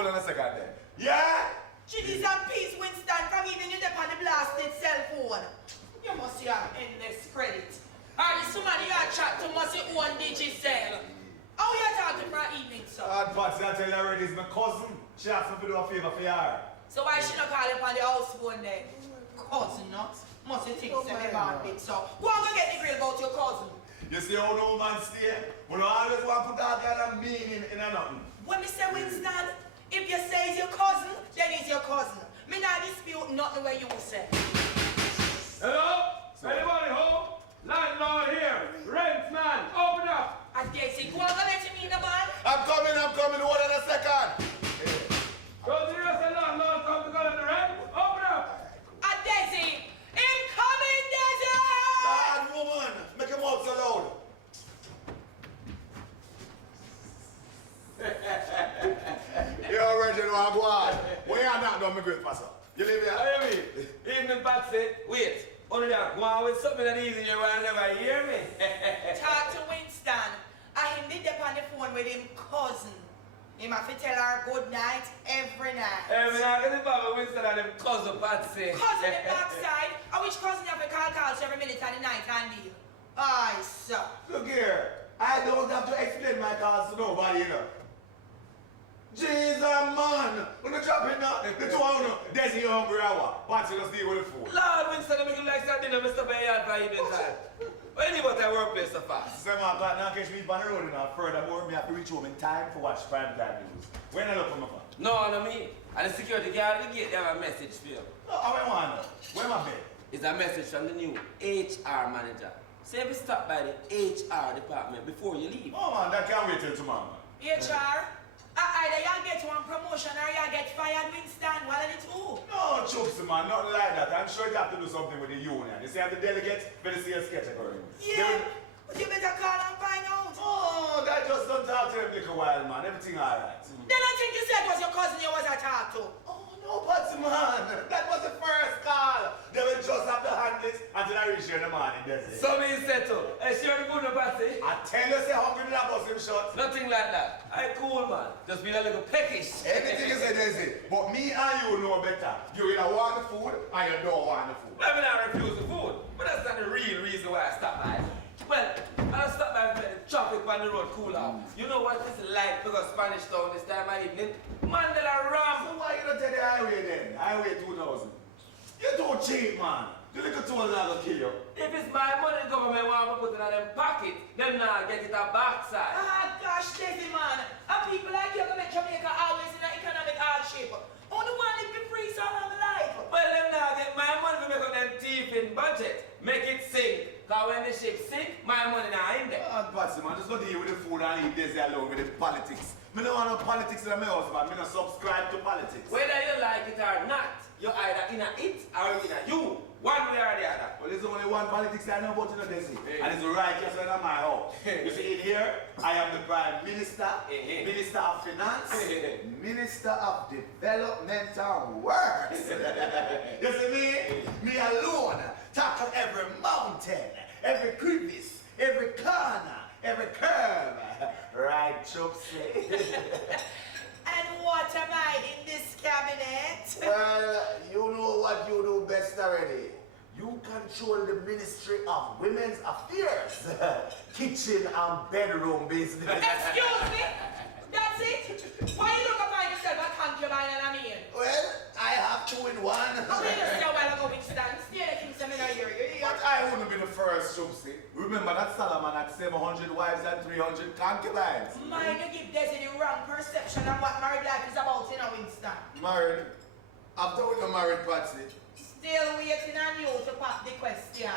Hold on a second there. Yeah? Chitties and peace, Winston, from even you on the blasted cell phone. You must have endless credit. Or the somebody you chat to must have one digital. How you talking for evening, sir? Patsy, I tell you already, it's my cousin. She asked me to do a favor for her. So why she not call up on the house phone then? Cousin, not? Must you think so about it, so go on go get the grill about your cousin. You see how no man stay? We don't always want to put that kind of meaning in a nothing. When me say Winston, if you say it's your cousin, then it's your cousin. Me not dispute nothing where you say. Hello? Anybody home? Landlord here. Rent man, open up. I dare say, go on go let him in the man. I'm coming, hold on a second. Go to the rest of the landlord come to collect the rent. Open up. I dare say, incoming desert! Bad woman, make him out so loud. You already know I'm going. When you're not done, my great pastor. You leave here? I mean, evening Patsy. Wait. Only that go on with something that easy you will never hear me. Talk to Winston. I him did up on the phone with him cousin. Him have to tell her good night every night. Every night I get the Winston and them cousin Patsy. Cousin the backside. I wish cousin have to call calls every minute of the night and deal. Aye, sir. Look here. I don't have to explain my calls to nobody, you know. Jesus, man! When you drop it now, the two of you, Desi hungry hour. Patsy just deal with the food. Lord Winston, I make you like that dinner, Mr. Bayan, for evening time. But anyway, I workplace so fast. So, man, but now catch me on the road, you know. Furthermore, me have to reach home in time to watch prime time news. When I look for my phone? No, no me. And the security guard at the gate, they have a message for you. No, I want to know. Where my bed? It's a message from the new HR manager. Say if you stop by the HR department before you leave. Oh, man, that can't wait till tomorrow, man. HR, either you get one promotion or you get fired, Winston. What are the two? No, Chooks, man, nothing like that. I'm sure you have to do something with the union. You see, have the delegates, better see a sketch according. Yeah, but you better call and find out. Oh, that just don't talk to them like a while, man. Everything all right. Then I think you said it was your cousin you was a talk to. Oh, no, Patsy, man. That was the first call. They will just have to hand this until I reach here in the morning, that's it. So me settle. Hey, sure the good no Patsy? I tell you, say hungry in that bus him shot. Nothing like that. I cool man. Just be a little peckish. Anything you say, Desi. But me and you know better. You either want the food or you don't want the food. I mean, I refuse the food. But that's not the real reason why I stopped by. Well, I don't stop by to let the traffic on the road cool out. You know what it's like to go Spanish Town this time of evening? Mandela Ram. So why you don't take the highway then? Highway 2000. You don't cheat, man. The little toll is not gonna kill you. If it's my money the government want to put it in them pocket, them now get it a backside. Ah, gosh, Desi, man. And people like you go make Jamaica always in an economic hardship. Only one live be free so long life. Well, them now get my money to make on them teeth in budget. Make it sink. Because when the ship sink, my money now in there. Oh, Patsy, man, just go deal with the food and leave Desi alone with the politics. Me don't want no politics in my house, man. Me don't subscribe to politics. Whether you like it or not, you're either in a it or in a you. One way or the other. Well, there's only one politics I know about in Desi. Hey. And it's the righteous one in my house. You see, in here, I am the Prime Minister, Hey. Minister of Finance, Hey. Minister of Developmental Works. You see me? Me alone tackle every mountain, every crevice, every corner, every curve. Right, Chooksy? And what am I in this cabinet? Well, you know what you do best already. You control the Ministry of Women's Affairs, kitchen and bedroom business. Excuse me? That's it? Why you look upon yourself a concubine and a man? Well, I have two in one. How many years ago while ago Winston? Still the king seminar here. But I wouldn't be the first, Chooksy. Remember that Salmon had 700 wives and 300 concubines. Mind you give Desi the wrong perception of what married life is about, you know, Winston. Married? After we got married, Patsy. Still waiting on you to pop the question.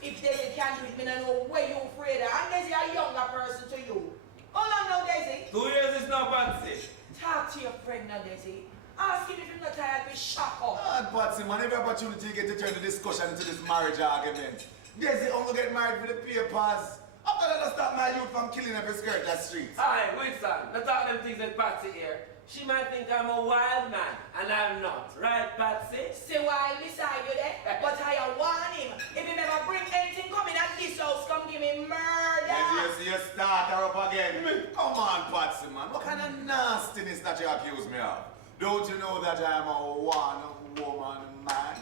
If Desi can do it, me don't know where you afraid of. And Desi a younger person to you. Hold on now, Desi. 2 years is not Patsy. Talk to your friend now, Desi. Ask him if he's not tired of shock up. Ah, Patsy, man, every opportunity you get to turn the discussion into this marriage argument. Desi only get married for the papers. How can I stop my youth from killing every skirt that street? Aye, Winston, not talk them things that Patsy here. She might think I'm a wild man, and I'm not. Right, Patsy? Say wild beside you there, but I warn him. If he never bring anything coming at this house, come give me murder. Yes, you start her up again. Come on, Patsy, man. What kind of nastiness that you accuse me of? Don't you know that I am a one-woman man?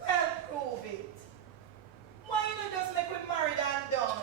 Well, prove it. Why you not just make me married and done?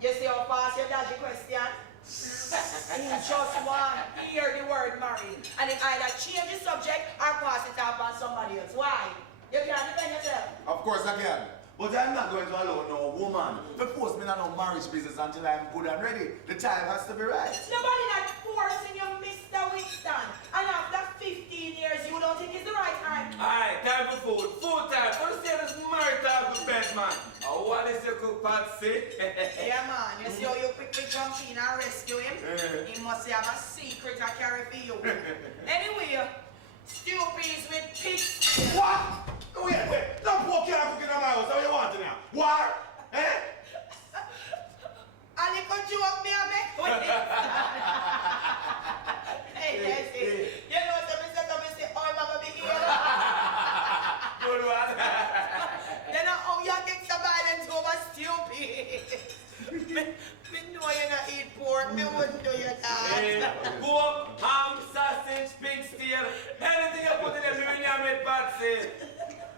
You see how fast you dodge the question? He just want to hear the word married. And then either change the subject or pass it off on somebody else. Why? You can't defend yourself. Of course I can. But I'm not going to allow no woman to force me on no marriage business until I'm good and ready. The time has to be right. Nobody not forcing you, Mr. Winston. And after 15 years, you don't think it's the right time? Aye, time for food. Food time. Don't say this married time for bed, man. What is your cook, Patsy? Yeah, man. You see how you quickly jump in and rescue him? He must have a secret I carry for you. Anyway, stew peas with pigs. What? Wait. Don't poke your cooking in my house. How you want it now? War? Eh? And you could joke me a bit. Hey, Desi. You know what I say, oh, mama be here. Good one. Then how you take some violence over stupid. Me know you not eat pork, me wouldn't do your that. Pork, ham, sausage, pig steer, anything you put in them, you name it, Patsy.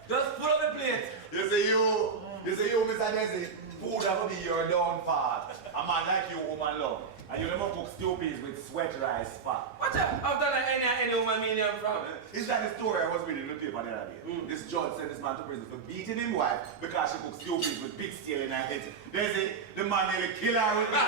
Just put up the plate. You see you, Mr. Desi, food have to be your downfall. A man like you, woman love. And you never cook stew peas with sweat rice fat. What after that any woman mean him from? Is that the story I was reading in the paper the other day? This judge sent this man to prison for beating his wife because she cooked stew peas with pig steel in her head. Desi, the man nearly killed her with me. No,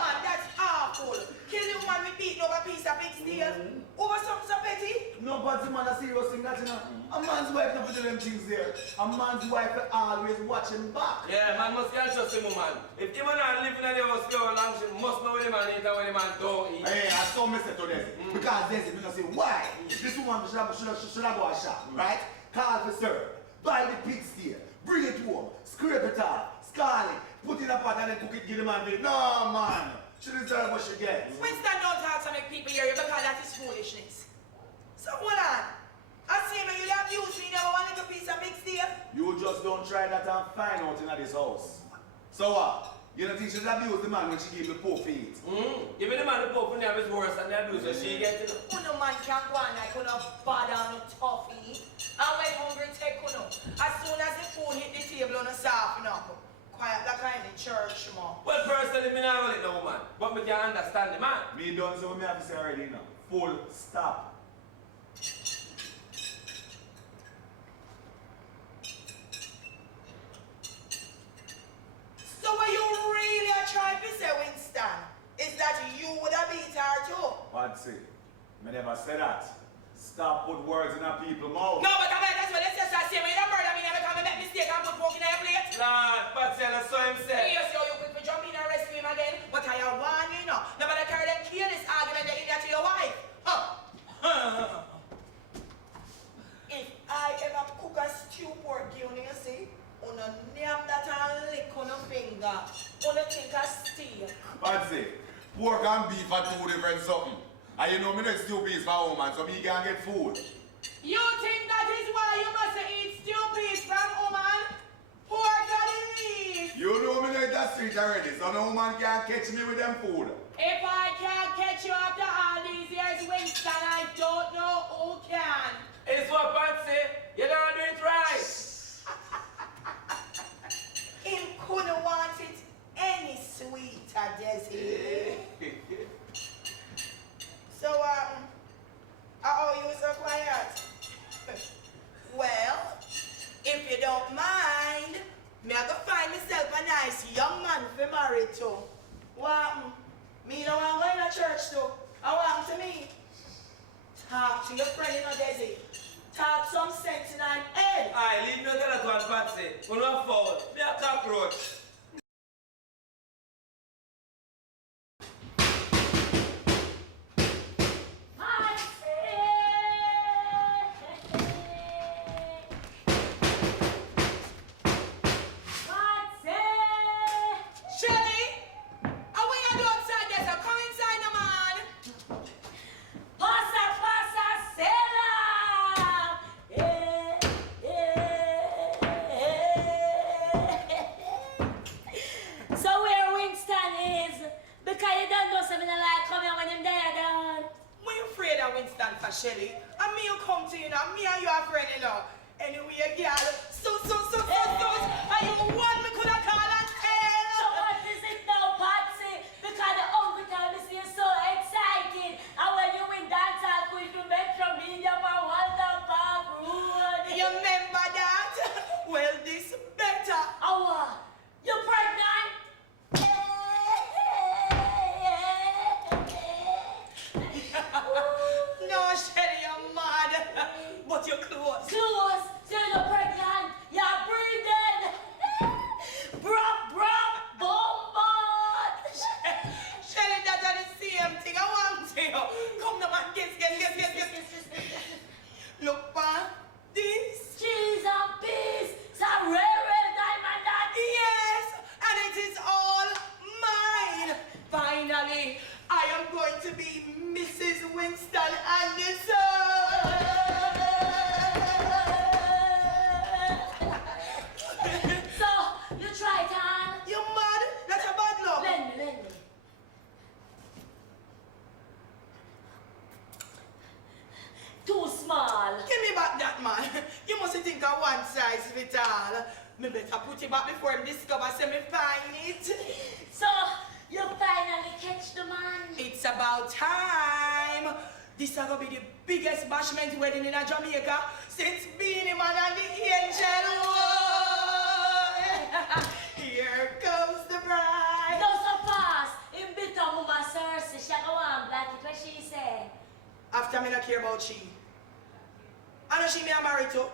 man, that's awful. Kill the woman with beating over a piece of pig steel. Over something so petty? No, but the man a serious thing that, you know. A man's wife never do them things there. A man's wife always watch him back. Yeah, man must can't trust him, woman. If him not living in the house for long, she must know what the man eat and what the man don't eat. Hey, I saw me say to Desi. Because Desi, me not say, why? This woman should have go a shop, right? Call for syrup, buy the pig steer, bring it home, scrape it off, scald it, put it in a pot and then cook it, give the man. No, man. She deserves what she gets. Winston don't talk to make people hear you because that is foolishness. So hold on. I see me, you abuse me, never want a piece of pig steer. You just don't try that and find out in this house. So what? You don't think she's abused the man when she gave the poor feet? Even the man the poor name is worse than the abuse that she gets. Who no man can't go on like who no bad and no toughy. And when hungry take who no. As soon as the food hit the table on a soften up. Quiet like I in the church, man. Well, personally, me not really know, man. But me can understand the man. Me done so me have to say already now. Full stop. So what you really are trying to say, Winston, is that you would have beat her too? What's it? Me never said that. Stop put words in our people's mouth. No, but I mean, that's what they say. So when you don't murder me, never come and make mistake and put pork in your plate. Lord, Patsy, I saw him say. You see how you quick to jump in and rescue him again? But I warn you, no. Nobody carry them kill this argument that in there to your wife. If I ever cook a stew pork, you see, on a name that I lick on a finger, on a think a steak. Patsy, pork and beef are two different something. And you know me not stew peas for woman, so me can get food. You think that is why you must eat stew peas from woman? Pork and beef. You know me not that street already, so no woman can catch me with them food. If I can't catch you after all these years, Winston, I don't know who can. It's what Patsy, you don't do it right. Him couldn't want it any sweeter, Desi. So, how you so quiet? Well, if you don't mind, me I go find myself a nice young man to marry to. What? Me no want to go in a church too. I want to me. Talk to your friend, you know, Desi. Talk some sense in her head. Aye, leave me to that one, Patsy. We're not foul. Me a cockroach. Shelly. And me you come to you now, me and you are friend, you know. Anyway, girl, so, and you want me could have called and tell. So what is it now, Patsy? Because the only time is you're so excited. And when you win dance, I'm going to Metro Media for Walter Park Road. You remember that? Well, this better. Oh, you pregnant? No, Shelly, you're mad. But you're close. Close, so you're pregnant. You're breathing. Brop, bombard. Shelly, that's the same thing. I want to. Come now, man. Guess. Look, pa. This. Cheese and peas. It's a rare diamond that. Yes, and it is all mine. Finally, I am going to be Mrs. Winston Anderson. So, you try it on. You mad? That's a bad luck. Lend me. Too small. Give me back that, man. You must think of one size fit all. Me better put it back before him discover say me find it. So, you finally catch the man. It's about time. This is gonna be the biggest bashment wedding in Jamaica since Beanie Man and the Angel. Here comes the bride. No so fast. In bit of mama Cersei, she go on black it what she say. After me not care about she. I know she me a married to.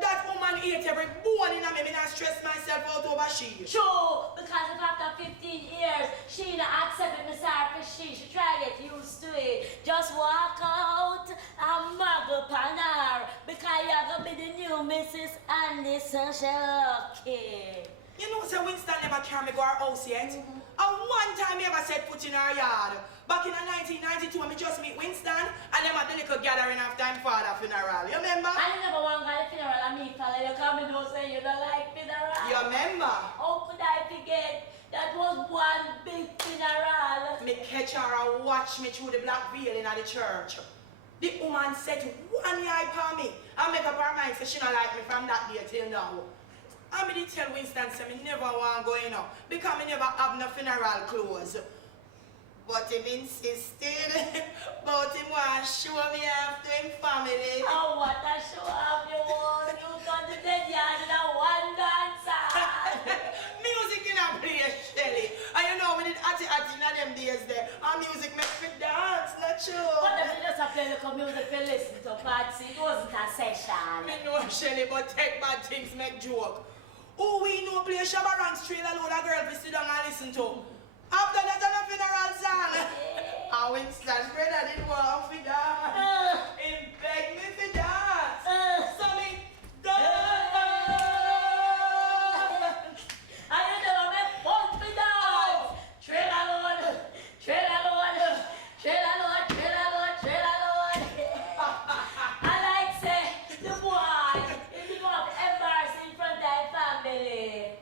That woman ate every bone in me not stress myself out over she. True, because if after 15 years she not accepted me sorry for she try to get used to it. Just walk out and muggle upon her because you're gonna be the new Mrs. Anderson. Okay. You know, say Winston never carry me go her house yet. And one time he ever set foot in her yard. Back in 1992 when me just meet Winston and them at the little gathering after him father funeral. You remember? I never want to go to the funeral and me follow you come and don't say you don't like funeral. You remember? How could I forget? That was one big funeral. Me catch her and watch me through the black veil in the church. The woman set one eye for me and make up her mind say she don't like me from that day till now. I did tell Winston say me never want to go in because me never have no funeral clothes. But him insisted, but him want to show me after him family. Oh, what a show off you want. You got the dead yard in a one dancer. Music in a place, Shelly. And you know we did atty in them days there. And music makes me dance, not true. But if you just play the music to listen to Patsy, it wasn't a session. Me know, Shelly, but take bad things make joke. Who we know play Shabba Ranks trail a load of girls we sit down and listen to. After that, on a funeral song. And Winston's brother didn't want to dance. He begged me to dance. So me dance. And you never make fun for dance. Trail alone. I like say, the boy, he become embarrassing in front of his family.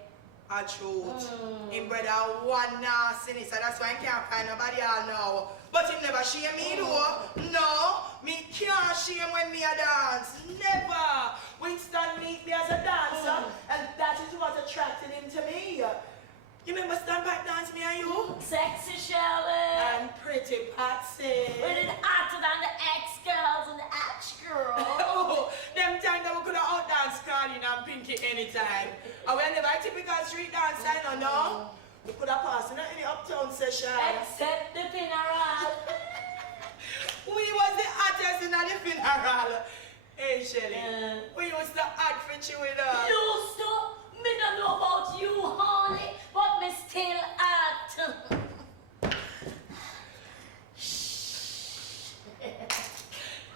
A truth. Him brother one nasty, so that's why I can't find nobody all now. But him never shame me though. No, me can't shame when me a dance. Never. Winston meet me as a dancer, and that is what attracted him to me. You remember stand back dance me and you? Sexy Shirley. And pretty Patsy. We did hotter than the ex-girls and the ex-girls. Oh, them times that we could have outdance Carlin and Pinky anytime. And we never typical street dance, I don't know. We could have passed in any uptown session. Except the funeral. We was the hottest in the funeral. Hey, Shelly. We used to act for you with us. Used to? Me don't know about you, honey, but me still act.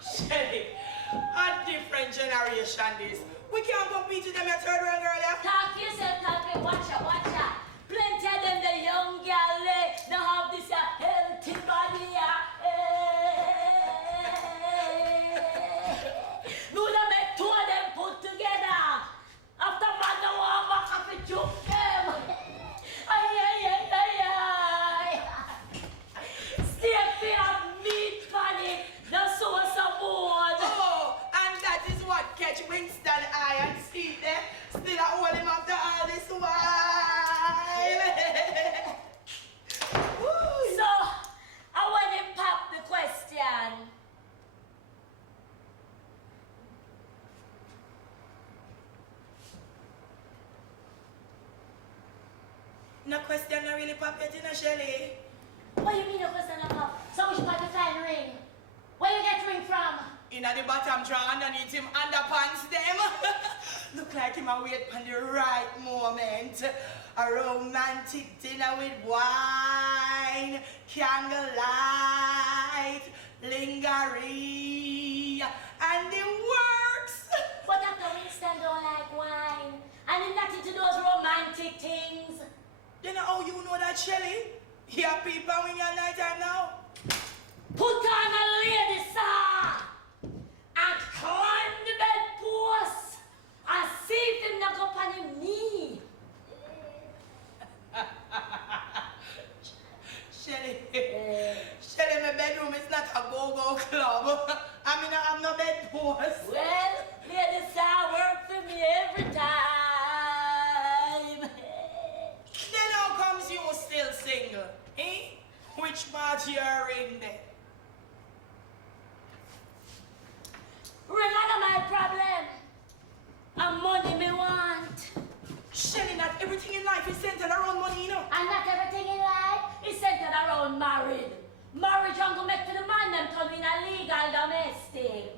Shelly, a different generation this. We can't compete with them at third world girl, yeah? Talk to yourself, watch out. Plenty of them, the young girl, they have this healthy body. You don't make two of them put together. After man, the one back up and juke them. Stay clear of meat panic. The sauce of No question, no really pop yet, no Shelly. What do you mean no question about? So which part you find ring? Where you get ring from? In the bottom drawer underneath him underpants them. Look like him a wait for the right moment. A romantic dinner with wine, candlelight, lingerie, and the works. But Dr. Winston don't like wine. And him not into those romantic things. You know how you know that, Shelly? Here people when you're night time now. Put on a lady, sir, and climb the bedpost and see if him not go on him knee. Shelly, Shelly, my bedroom is not a go-go club. I mean, I have no bedpost. Well, lady, sir, work for me every time. Then how comes you still single, eh? Which part you're in there? Ring out my problem. And money me want. Shelly, not everything in life is centered around money, you know. And not everything in life is centered around marriage. Marriage and go make to the man them turn in a legal domestic.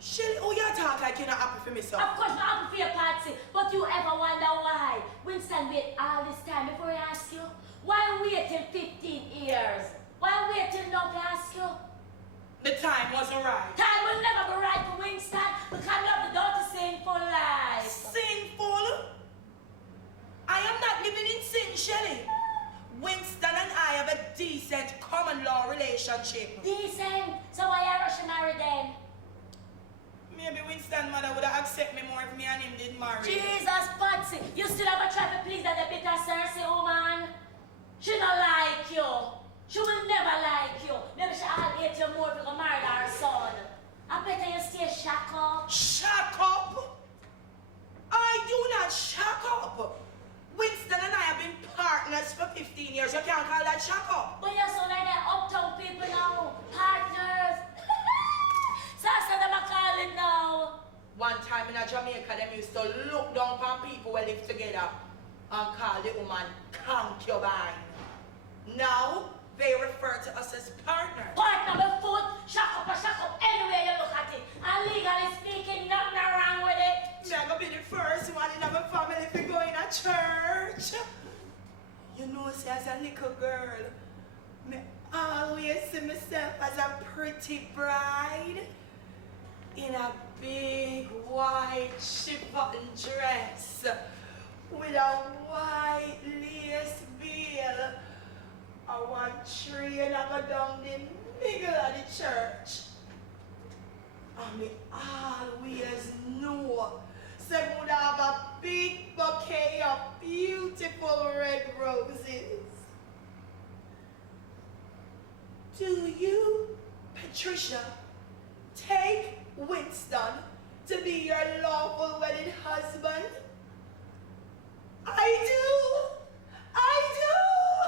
Shelly, oh, you talk like you're not happy for me, sir. Of course, not happy for your party, but you ever wonder why? Winston wait all this time before I ask you? Why wait till 15 years? Why wait till now to ask you? The time wasn't right. Time will never be right for Winston because I love the dirty sinful life. Sinful? I am not living in sin, Shelly. Winston and I have a decent common law relationship. Decent? So why you rush to marry then? Maybe Winston's mother would have accepted me more if me and him did marry. Jesus, Patsy, you still have a try to please that bitter Cersei woman? She don't like you. She will never like you. Maybe she'll hate you more if you marry her son. I better you stay shock up. Shock up? I do not shock up. Winston and I have been partners for 15 years. You can't call that shock up. But you're so like that uptown people now. Partners. So I said them a call it now. One time in Jamaica, them used to look down on people who live together and call the woman concubine. Now, they refer to us as partners. Partner with foot, shock up, anywhere you look at it. And legally speaking, nothing wrong with it. Me I'm gonna be the first one in our family to go in a church. You know, see, as a little girl, me always see myself as a pretty bride in a big white chiffon dress with a white lace veil. I want tree and I go down the middle of the church. And me always know say would have a big bouquet of beautiful red roses. Do you, Patricia, take Winston to be your lawful wedded husband? I do! I do!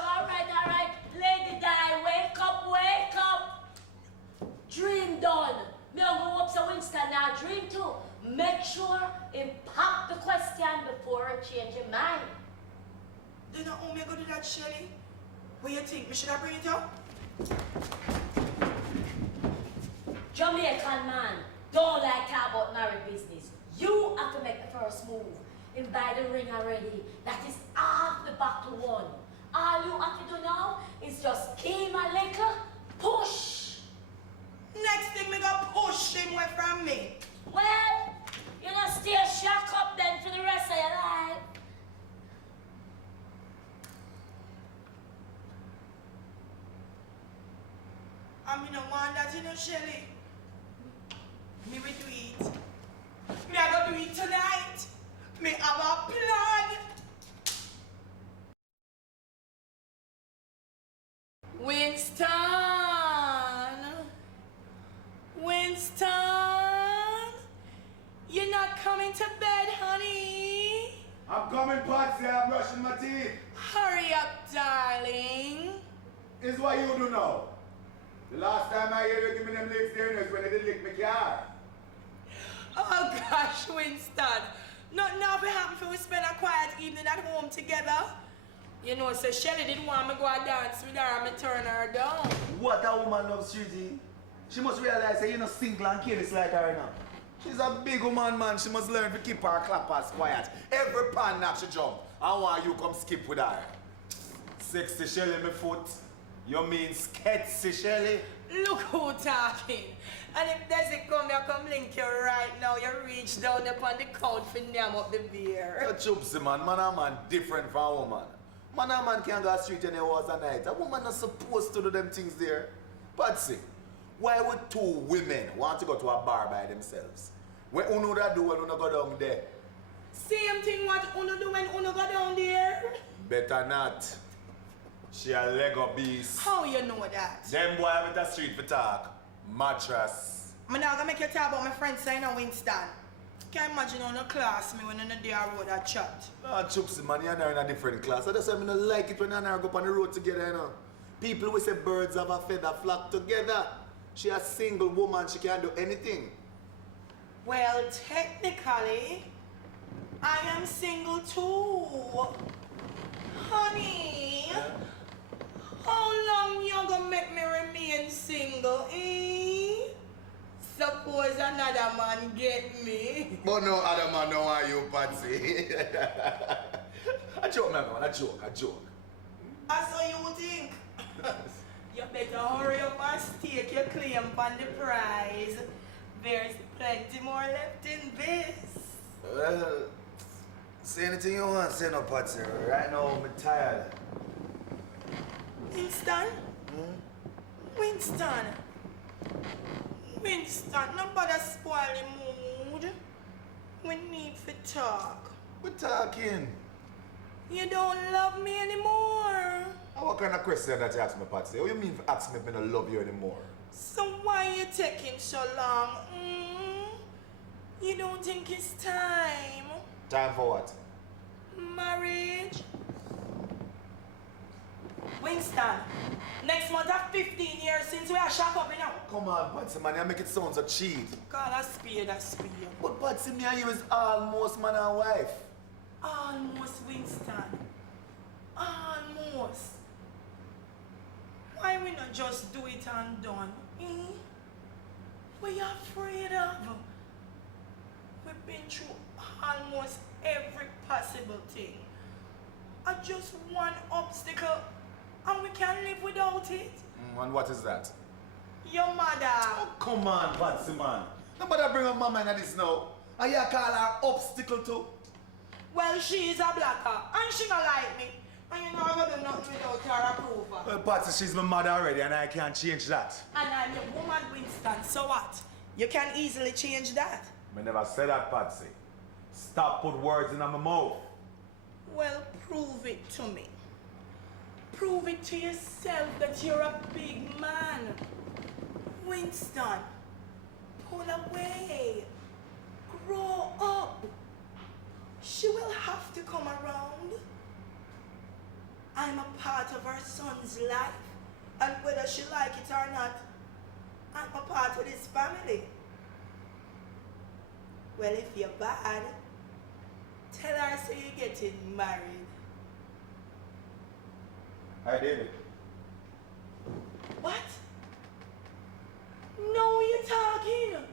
All right. Lady Di, wake up. Dream done. Me go up to Winston now, dream too. Make sure him pop the question before I change your mind. Then I only go to that, Shelly. What do you think? Should I bring it up? Jamaican man don't like talk about married business. You have to make the first move. And buy the ring already. That is half the battle won. All you have to do now is just give him a little push. Next thing, me gonna push him away from me. Well, you know, stay shock up then for the rest of your life. I mean, no want that, you know, Shelly. Me will do it. Me I gonna do it tonight. Me have a plan. Winston, you're not coming to bed, honey. I'm coming, Patsy. I'm brushing my teeth. Hurry up, darling. This is what you do now. The last time I hear you give me them licks there is when they did lick my car. Oh gosh, Winston. Not now if it happen for we spend a quiet evening at home together. You know, so Shelly didn't want me to go and dance with her and me turn her down. What a woman loves Streety. She must realize that you're not single and careless like her now. She's a big woman, man. She must learn to keep her clappers quiet. Every pan that she jump, I want you come skip with her. Sexy Shelly, my foot. You mean sketchy Shelly? Look who talking. And if Desi come, you come link you right now. You reach down upon the couch for name up the beer. You chupsy, man. Man and man different from a woman. Man and man can't go street any hours a night. A woman not supposed to do them things there. Patsy, why would two women want to go to a bar by themselves? When uno that do when uno go down there? Same thing what uno do when uno go down there. Better not. She a Lego beast. How you know that? Them boy with a street for talk. Mattress. I'm not gonna make you talk about my friend saying Winston. Can't imagine on a class me when on a day I road a chat. Ah, Chupsy, man, you and her in a different class. That's why I don't like it when you and her go up on the road together, you know. People will say birds of a feather flock together. She a single woman, she can't do anything. Well, technically, I am single too. Honey, how long you gonna make me remain single, eh? Suppose another man get me. But no other man know why you, Patsy. A joke, man, a joke. That's what you think. You better hurry up and stake your claim on the prize. There's plenty more left in this. Well, say anything you want, say no, Patsy. Right now, I'm tired. Winston? Winston? Winston, nobody spoil the mood. We need to talk. We're talking. You don't love me anymore. What kind of question that you ask me, Patsy? What do you mean ask me if I don't love you anymore? So why you taking so long? You don't think it's time? Time for what? Marriage? Winston, next month are 15 years since we are shot up now. Come on, Patsy, man, you make it sound so cheap. Call a spade a spade. But Patsy, me and you is almost man and wife. Almost, Winston. Almost. Why we not just do it and done? What you afraid of? We've been through almost every possible thing. Just one obstacle and we can't live without it. And what is that? Your mother. Oh, come on, Patsy, man. Nobody bring up mama into this now. And you call her obstacle too? Well, she is a blacker and she don't like me. And you know I'm gonna do nothing without her approval. Well, Patsy, she's my mother already and I can't change that. And I'm your woman, Winston, so what? You can easily change that. I never said that, Patsy. Stop put words in my mouth. Well, prove it to me. Prove it to yourself that you're a big man. Winston, pull away. Grow up. She will have to come around. I'm a part of her son's life. And whether she like it or not, I'm a part of his family. Well, if you're bad, tell her so you're getting married. I did it. What? No, you're talking.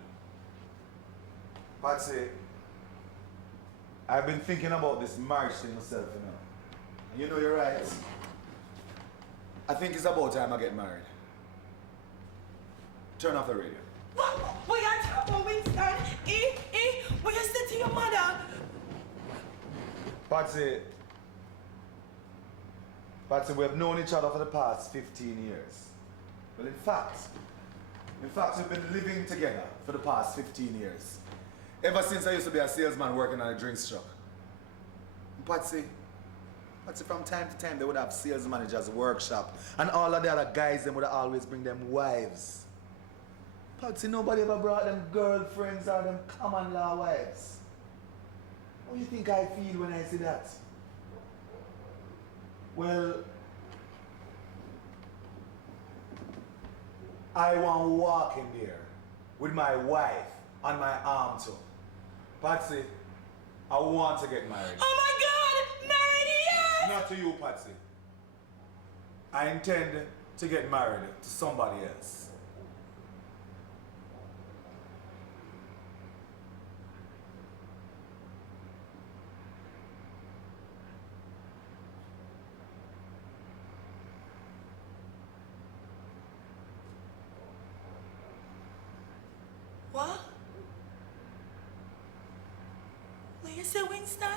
Patsy, I've been thinking about this marriage thing myself, you know. And you know you're right. I think it's about time I get married. Turn off the radio. What you talking about, Winston? What you said to your mother? Patsy, we have known each other for the past 15 years. Well, in fact, we've been living together for the past 15 years. Ever since I used to be a salesman working on a drinks truck. Patsy, from time to time, they would have sales managers workshop, and all of the other guys, them would always bring them wives. Patsy, nobody ever brought them girlfriends or them common law wives. How do you think I feel when I see that? Well, I want to walk in there with my wife on my arm too. Patsy, I want to get married. Oh my God! Married, yes! Not to you, Patsy. I intend to get married to somebody else. What? What you say, Winston?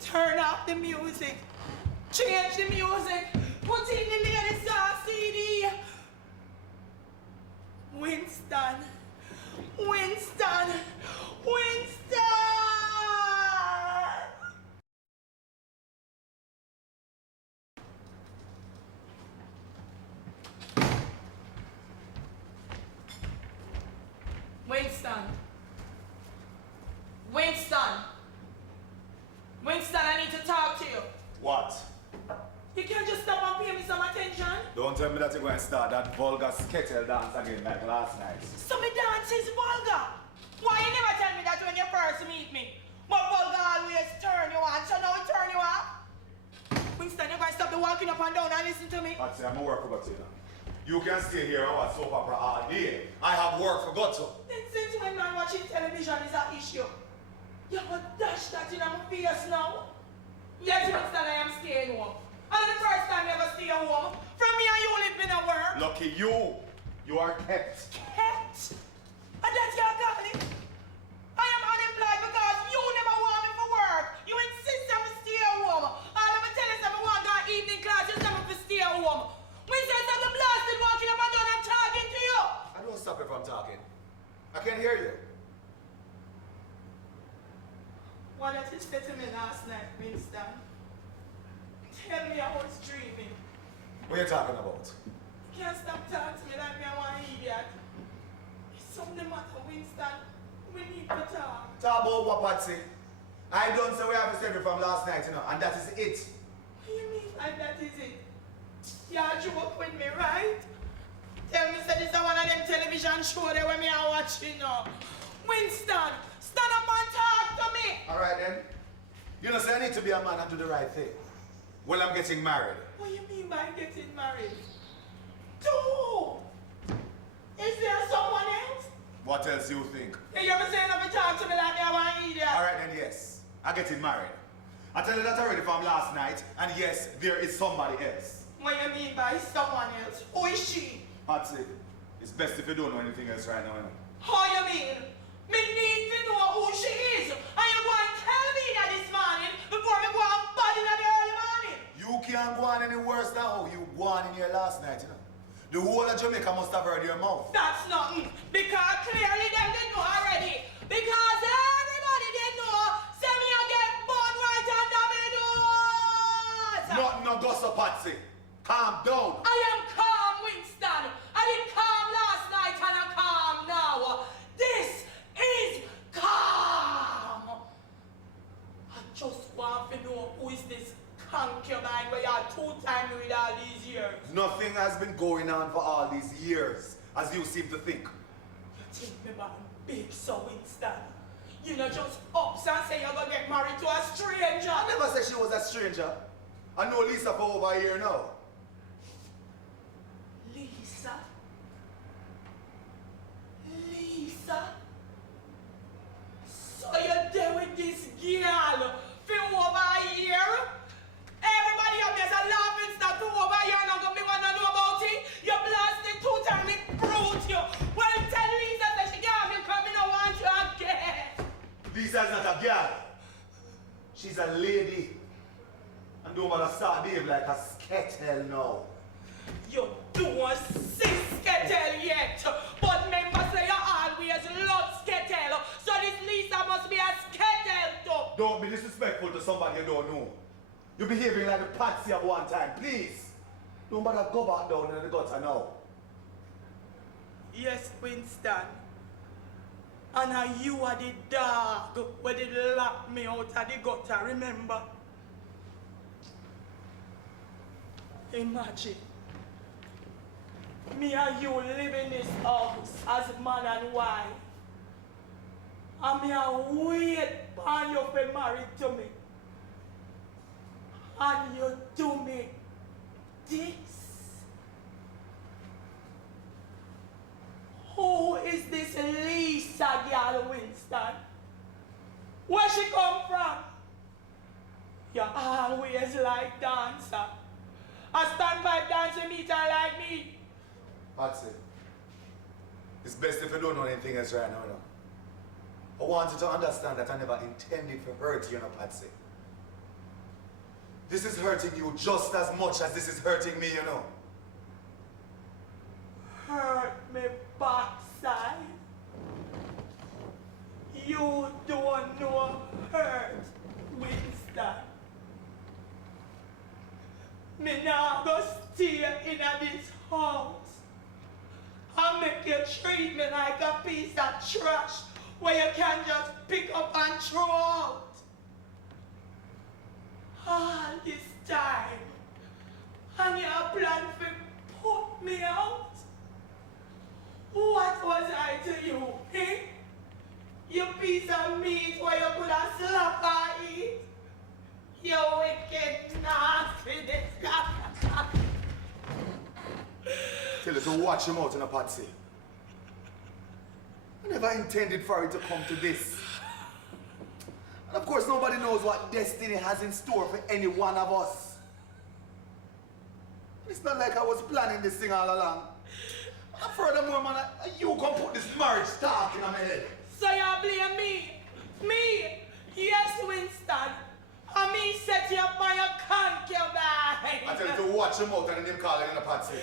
Turn off the music. Change the music. Put in the latest CD. Winston. Winston. Winston. Winston. Winston. Winston, I need to talk to you. What? You can't just stop and pay me some attention. Don't tell me that you're going to start that vulgar skettle dance again like last night. So my dance is vulgar. Why you never tell me that when you first meet me? But vulgar always turn you on, so now it turn you off. Winston, you're going to stop the walking up and down and listen to me? Patsy, I'm a work for you now. You can stay here and watch soap opera all day. I have work for God to. Then since when man watching television is an issue, you have a dash that in my face now. Yes, Winston, I am staying home. And the first time you ever stay home, from me and you live in a work. Lucky you. You are kept. Kept? And that's your calling? I am unemployed because you never want me for work. You insist on me stay home. All of me tell you that I want to go evening class, you tell me to stay home. Winston, stop the blasted walking up and down, I'm talking to you. I don't stop if I'm talking. I can't hear you. What did you say to me last night, Winston? Tell me I was dreaming. What are you talking about? You can't stop talking to me like me, I want an idiot. It's something matter, Winston. We need to talk. Talk about what, Patsy? I don't say we have to say it from last night, you know, and that is it. What do you mean by that is it? Y'all joke with me, right? Tell me say this is one of them television shows that when me are watching now. Winston, stand up and talk to me. All right then. You know, say I need to be a man and do the right thing. Well, I'm getting married. What do you mean by getting married? To who? Is there someone else? What else do you think? Hey, you ever saying up and talk to me like me, I want an idiot? All right then, yes. I'm getting married. I tell you that already from last night, and yes, there is somebody else. What do you mean by someone else? Who is she? Patsy, it's best if you don't know anything else right now. How you mean? Me need to know who she is. And you go and tell me that this morning before me go and body in the early morning. You can't go on any worse than how you go on in here last night, you know. The whole of Jamaica must have heard your mouth. That's nothing. Because clearly them they know already. Because everybody they know, say me I get born right under me nose. Not no gossip, Patsy. Calm down. I am calm, Winston. I did calm last night and I'm calm now. This is calm. I just want to know who is this concubine where you are 2 times with all these years. Nothing has been going on for all these years, as you seem to think. You think me man big so Winston? You know just ups and say you're going to get married to a stranger. I never said she was a stranger. I know Lisa for over a year now. Lisa? Lisa? So you're there with this girl for over a year? Everybody up there's a laughing stock for over a year and I'm going to be want to know about it? You blasted 2 times, it brute you. Well, tell Lisa that she can't be coming, I want you again. Lisa's not a girl. She's a lady. And don't want to start behaving like a skettle now. You don't see skettle yet, but remember say you always love skettle, so this Lisa must be a skettle too. Don't be disrespectful to somebody you don't know. You're behaving like a patsy at one time, please. Don't bother go back down in the gutter now. Yes, Winston. And how you are the dog where they lock me out of the gutter, remember? Imagine. Me and you live in this house as man and wife. And me a wait upon you for married to me. And you do me this. Who is this Lisa girl, Winston? Where she come from? You always like dancer. A standpipe dancer meter like me. Patsy, it's best if you don't know anything else right now. No? I want you to understand that I never intended to hurt you, Patsy. This is hurting you just as much as this is hurting me, you know. Hurt me backside. You don't know hurt, Winston. Me now go stay in this house and make you treat me like a piece of trash where you can just pick up and throw out. All this time, and you plan to put me out? What was I to you, eh? You piece of meat where you could have slap and eat? You wicked nasty. Tell you to watch him out in a Patsy. I never intended for it to come to this. And of course, nobody knows what destiny has in store for any one of us. It's not like I was planning this thing all along. And furthermore, man, you can put this marriage talk in my head. So you blame me? Me? Yes, Winston. And me set you up by your concubine. I tell you to watch him out and him calling in a Patsy.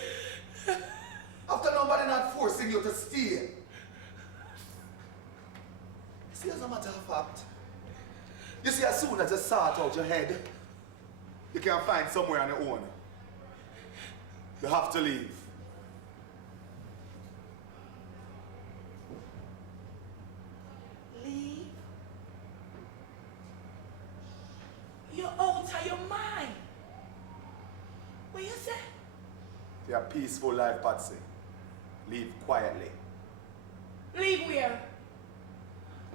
After nobody not forcing you to stay. See, as a matter of fact, you see, as soon as you sort out your head, you can find somewhere on your own. You have to leave. Leave? You're out of your mind. What you say? For a peaceful life, Patsy, leave quietly. Leave where?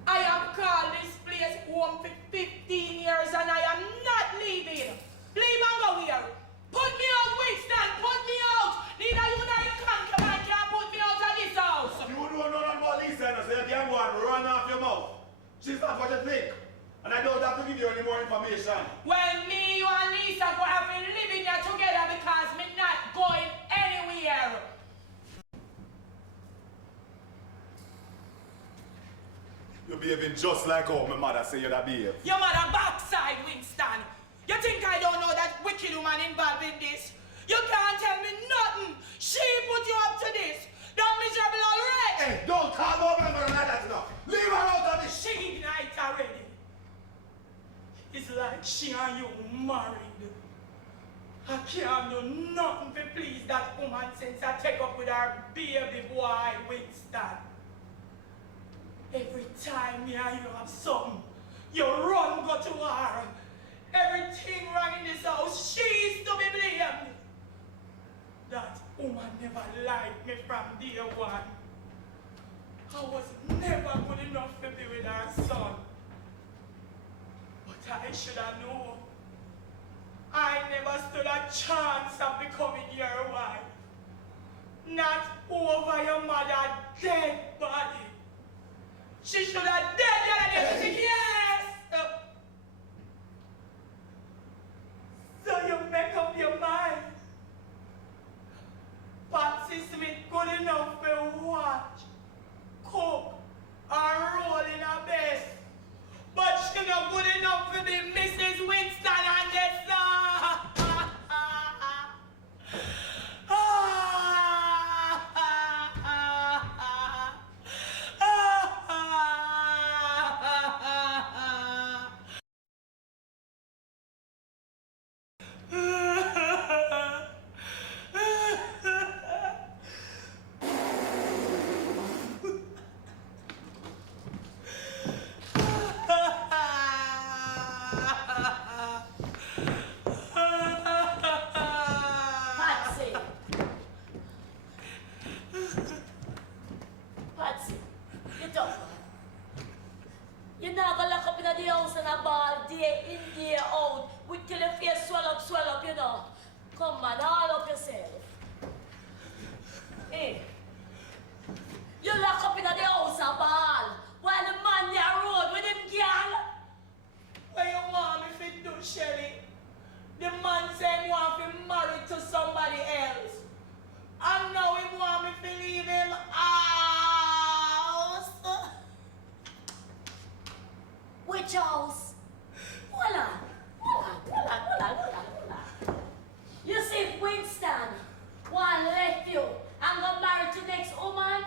I have called this place home for 15 years and I am not leaving. Leave and go where? Put me out, Winston, put me out. Neither you nor your concubine can put me out of this house. You don't know nothing about Lisa, so you can go and run off your mouth. She's not what you think. And I don't have to give you any more information. Well, me, you and Lisa go have been living here together because me not going anywhere. You're behaving just like how my mother say you'd behave. Your mother backside, Winston. You think I don't know that wicked woman involved in this? You can't tell me nothing. She put you up to this. That miserable old wretch. Hey, don't call over her like that enough. Leave her out of this. She night already. It's like she and you married. I can't do nothing to please that woman since I take up with her baby boy, Winston. Every time me and you have something, you run go to her. Everything wrong in this house, she's to be blamed. That woman never liked me from day one. I was never good enough to be with her son. But I should have known. I never stood a chance of becoming your wife. Not over your mother's dead body. She should have dead already. Yes! So you make up your mind. Patsy Smith good enough to watch, cook, and roll in her bed. But she not good enough to be Mrs. Winston and this in the house and a ball day in, day out. With till your face swell up, you know. Come man, all up yourself. Hey. You lock up in the house a ball while the man there road with him girl. What you want me to do, Shelly? The man said he want to marry to somebody else. And now he want me to leave him house. Which house? Hold on. You see, Winston, one left you and got married to next woman,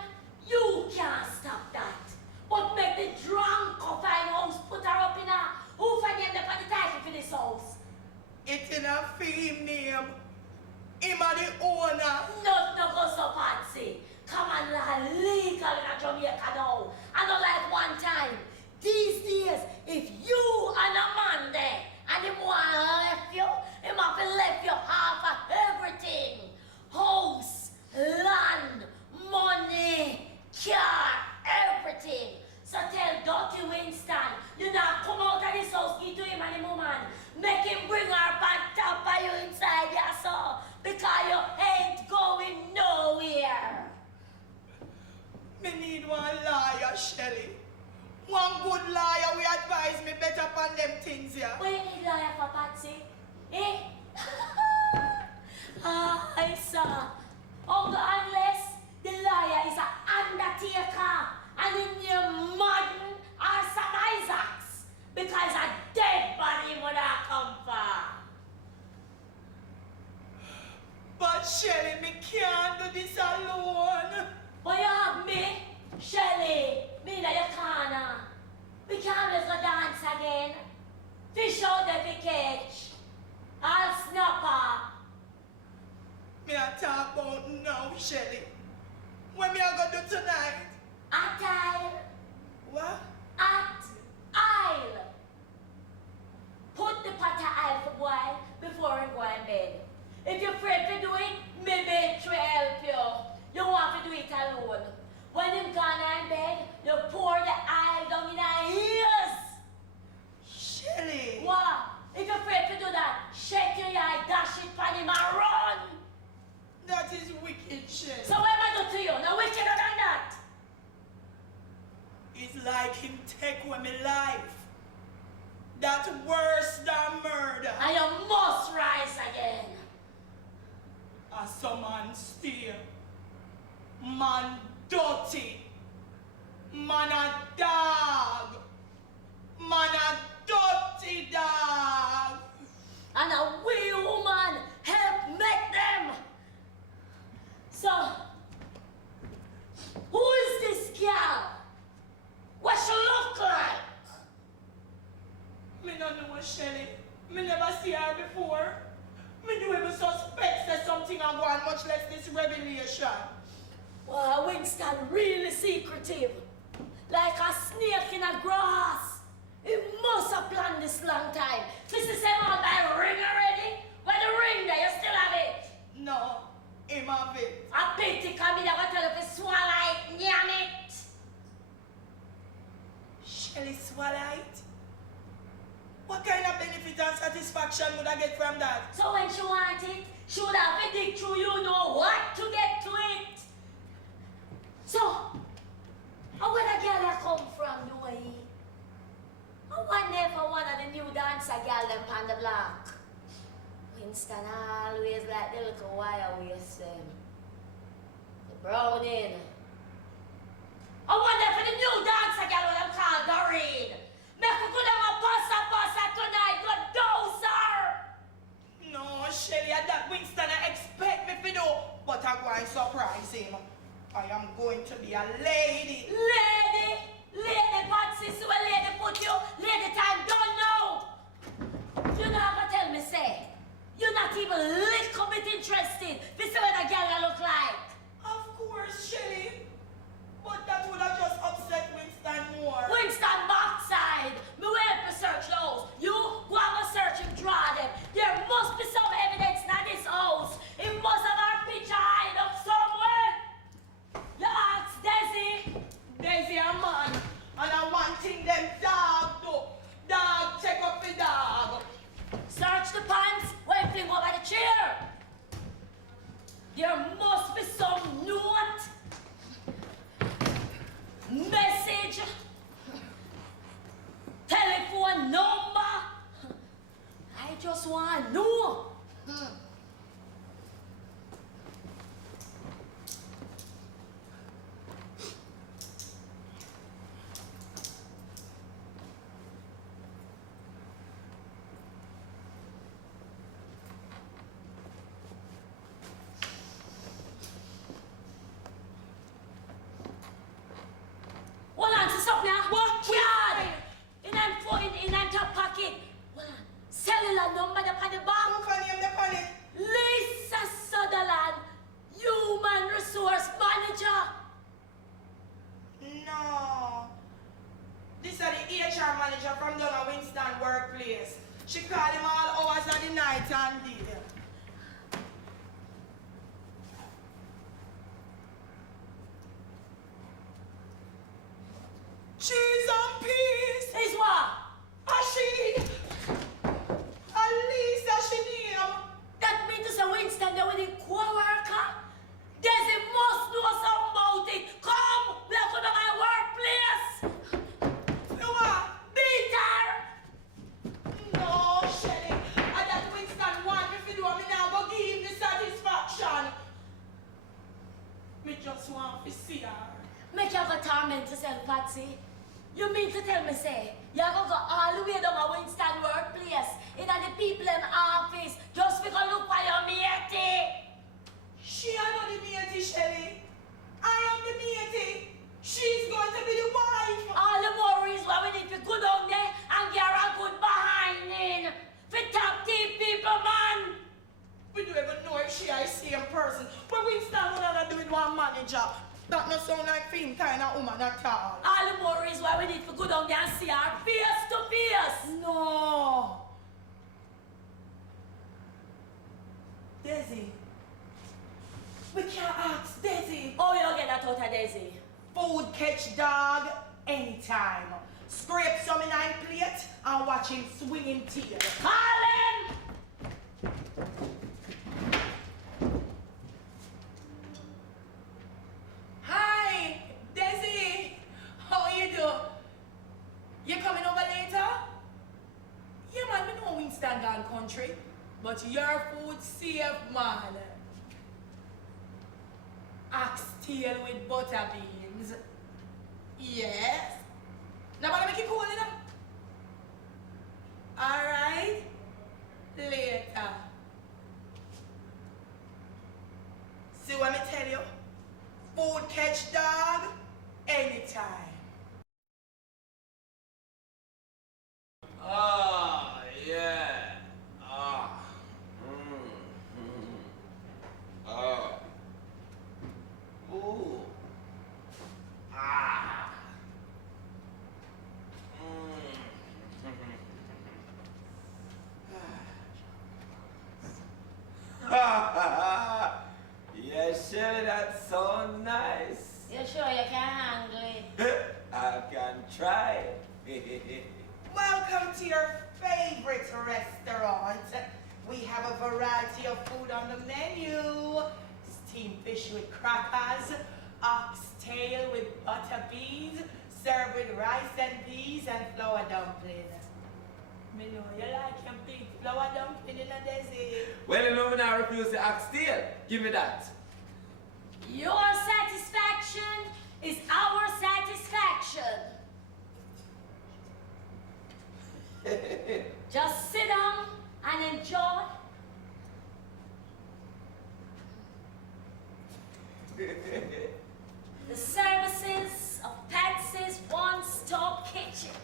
you can't stop that. But make the drunk of find house, put her up in a, who find him the title for this house? It's in a film name. Him are the owner. Not no go so fancy. Come on, legal in a Jamaica now. I don't like one time. These days, if you and a man there, and him want left you, him have to left you half of everything. House, land, money, car, everything. So tell Dirty Winston, you not come out of this house, give to him and the woman. Make him bring her back top of you inside your soul, because you ain't going nowhere. Me need one lawyer, Shelly. One good lawyer will advise me better upon them things here. What you need lawyer for, Patsy? Eh? I saw. Unless the lawyer is an undertaker and in your modern or some Isaacs, because a dead body would have come for. But Shelly, me can't do this alone. But you have me, Shelly, me that you can't. We can't just go dance again. Fish out the cage. I'll snapper. Me a talk about now, Shelly. What me a go do tonight? At aisle. What? At aisle. Put the pot of aisle for boil before we go in bed. If you're afraid to do it, maybe it will help you. You want to do it alone. When him gone in bed, you pour the aisle down in our ears. Shelly. What? If you're afraid to do that, shake your eye, dash it on him and run. That is wicked, Shelly. So what am I do to you? No wickeder than that. It's like him take away my life. That's worse than murder. And you must rise again. As some man steal. Man dirty. Man a dog. Man a dirty dog. And a wee woman help make them. So, who is this girl? What she look like? Me don't know, Shelly. Me never see her before. Me don't even suspect that something I want, much less this revelation. Well, Winston really secretive. Like a snake in a grass. He must have planned this long time. This is him on my ring already? Where the ring there? You still have it? No, him have it. A pity come in there and tell you to swallow it, yam it. Shelly swallow it? What kind of benefit and satisfaction would I get from that? So when she want it, she would have to dig through you know what to get to it. So, how where the girl come from, do I? I wonder if one of the new dancer girl them on the block. Winston always like the little wire waist them. The browning. I wonder if the new dancer girl them called Doreen. Make her go down a passa tonight, go dozer! No, Shelly, that Winston I expect me to do, but I'm going to surprise him. I am going to be a lady. Lady! Lady Patsy, so a lady put you, lady time done now! You know what tell me, say? You're not even a little bit interested. This is what a girl look like. Of course, Shelly. But that would have just upset Winston more. Winston backside. Me will help you search those. You go and search and draw them. There must be some evidence in this house. It must have our picture hide up somewhere. You ask Desi. Daisy, I number. I just want to know. Hold on, to stop now. What? Yard. In I'm top pocket. Hold on. Cellular number upon the back. Who can name the panic? Lisa Sutherland, Human Resource Manager. No. This is the HR manager from down at Winston workplace. She called him all hours of the night and day. Cheese and peace. Is what? She. Lisa, she name. That means to say Winston there with the co-worker. Desi must know something about it. Come, let's go to my workplace. You what? Beat her. No, Shelly. And that Winston want me to do, me now go give him the satisfaction. Me just want to see her. Make you go torment yourself, Patsy. You mean to tell me, say, you're going to go all the way down to Winston workplace, in the people in office, just because look for your matey? She are not the matey, Shelly. I am the matey. She's going to be the wife. All the more reason why we need to go down there and get her good behind in. For top team people, man. We don't even know if she is the same person. But Winston will not do it one manager. That not sound like him kind of woman at all. All the more reason why we need to go down there and see her face to face. No. Desi. We can't ask Desi. Oh, you don't get that out of Daisy. Food catch dog anytime. Scrape some in our plate and watch him swinging tail. Call him! Hi, Desi. How you do? You coming over later? Yeah, man, we know Winston gone country, but your food safe, man. Oxtail with butter beans. Yes. Now, but make it cool enough. All right. Later. See what I tell you? Food catch dog anytime. Ah, yeah. Ah. Ah. Ooh. Ah. Yes, Shirley, that's so nice. You sure you can handle it? I can try. Welcome to your favorite restaurant. We have a variety of food on the menu. Steamed fish with crackers, oxtail with butter beans, served with rice and peas and flour dumpling. Me know you like your big flour dumpling in a desert. Well, you know, I refuse the oxtail. Give me that. Your satisfaction is our satisfaction. Just sit down and enjoy. The services of Patsy's one-stop kitchen.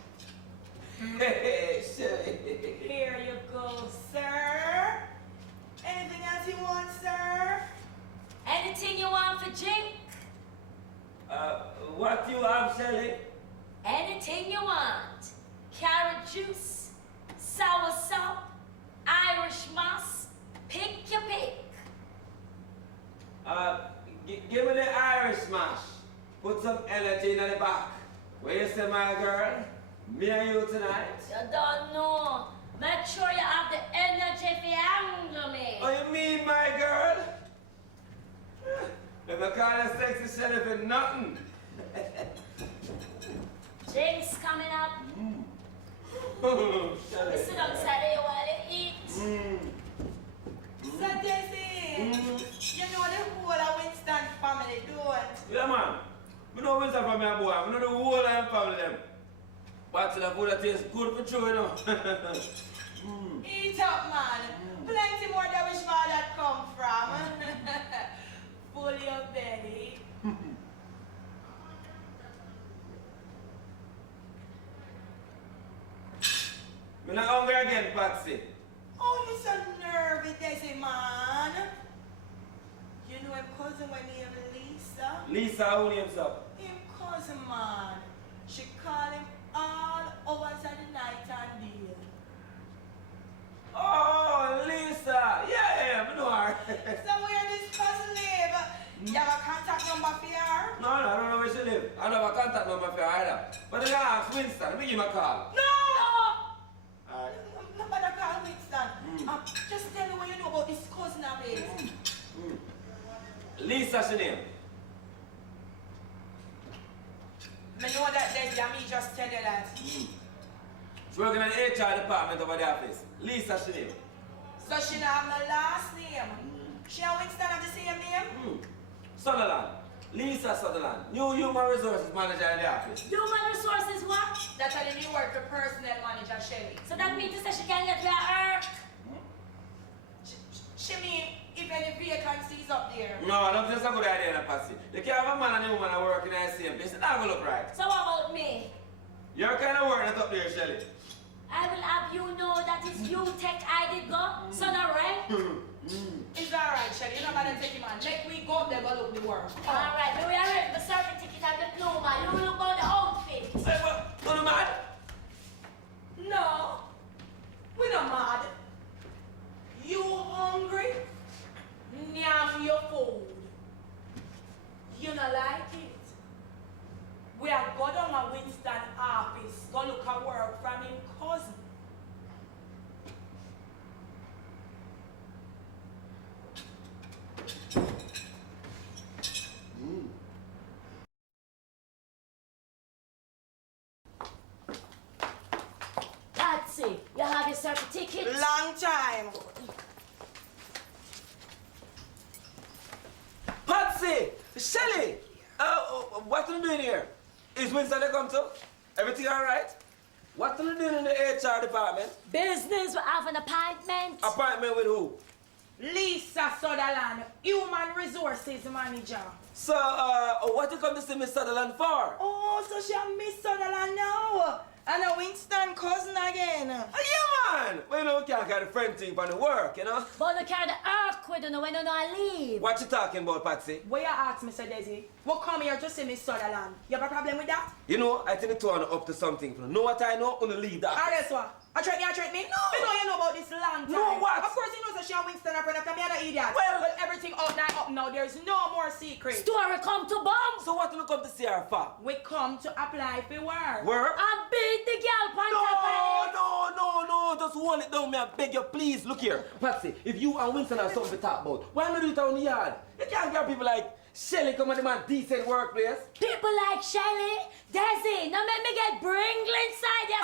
Here you go, sir. Anything else you want, sir? Anything you want for drink? What you have, Shirley? Anything you want. Carrot juice, sour sop, Irish moss, pick your pick. Give me the Irish mash. Put some energy in the back. Where you say, my girl? Me and you tonight? You don't know. Make sure you have the energy if you handle me. Oh, you mean, my girl? Never call a sexy Shirley for nothing. Drinks coming up. What's the food that tastes good for true, you know? Eat up, man. Plenty more than which man that come from. Full your belly. I'm not hungry again, Patsy. Oh, you're so nervy, Desi, man. You know him cousin when he named Lisa? Lisa, who names up? Him cousin, man. She call him all hours of the night and day. Oh, Lisa. Yeah, I know her. So where this cousin live? You have a contact number for her? No, I don't know where she live. I don't have a contact number for her either. But I'm gonna ask Winston. Let me give him a call. No! Alright. Nobody call Winston. Just tell me what you know about this cousin of his. Lisa, she name. I know that Desi and me just tell you that. She's working in the HR department over the office. Lisa, she name. So she don't have no last name. She and Winston have the same name? Sutherland. Lisa Sutherland. New Human Resources Manager in the office. Human resources what? That's how the new work for personnel manager, Shelly. So that means to say she can get where her. She mean if any vacancies up there. No, that's just a good idea, Patsy. They can't have a man and a woman working in the same place. It's not going to look right. So what about me? You're kind of working it up there, Shelly. I will have you know that it's you take I did go, so the rent. It's alright, Shelly. You're not gonna take him on. Make we go up there, go look the work. Alright, but we are ready for serving ticket and diploma. You will look about the outfit. Hey, what? No, mad? No, we're not mad. You hungry? Nyam your food. You not like it? We are go down to Winston office, go look at work from him cousin. That's it. You have your certificate? Long time. Patsy! Shelly! What are you doing here? Is Winston they come to? Everything all right? What are you doing in the HR department? Business, we have an appointment. Appointment with who? Lisa Sutherland, Human Resources Manager. So, what you come to see Miss Sutherland for? Oh, so she a Miss Sutherland now. And a Winston cousin again. Yeah, man! Well, you know, we can't carry the friend thing for the work, you know? But we carry the earth with you when you know I leave. What you talking about, Patsy? What you ask, Mr. Desi? What come here to see Miss Sutherland? You have a problem with that? You know, I think the two are up to something. Know what I know? I'm gonna leave that. Ah, that's what? I trick me? No! You know you know about this long time. No, what? Of course you know that she and Winston are friends after me and an idiot. Well, everything up now. There's no more secret. Story come to bomb. So what do you come to see her for? We come to apply for work. Work? I beat the girl pan top of it. No, just hold it down, me. I beg you, please. Look here. Patsy, if you and Winston have something to talk about, why not do it out in the yard? You can't get people like Shelly come on the man decent workplace. People like Shelly, Desi, now make me get Bringle inside your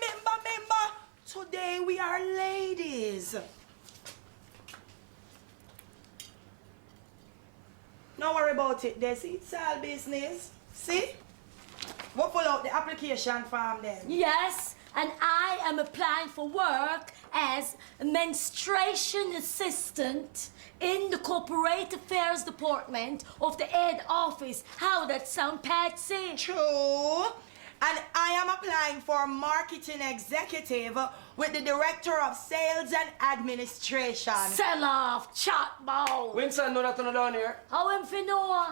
Member. Today we are ladies. Don't worry about it, Desi. It's all business. See? We'll fill out the application form then. Yes, and I am applying for work as a menstruation assistant in the corporate affairs department of the head office. How that sound, Patsy? True. And I am applying for marketing executive with the director of sales and administration. Sell off, chat ball. Winston know that down here. How him fi know?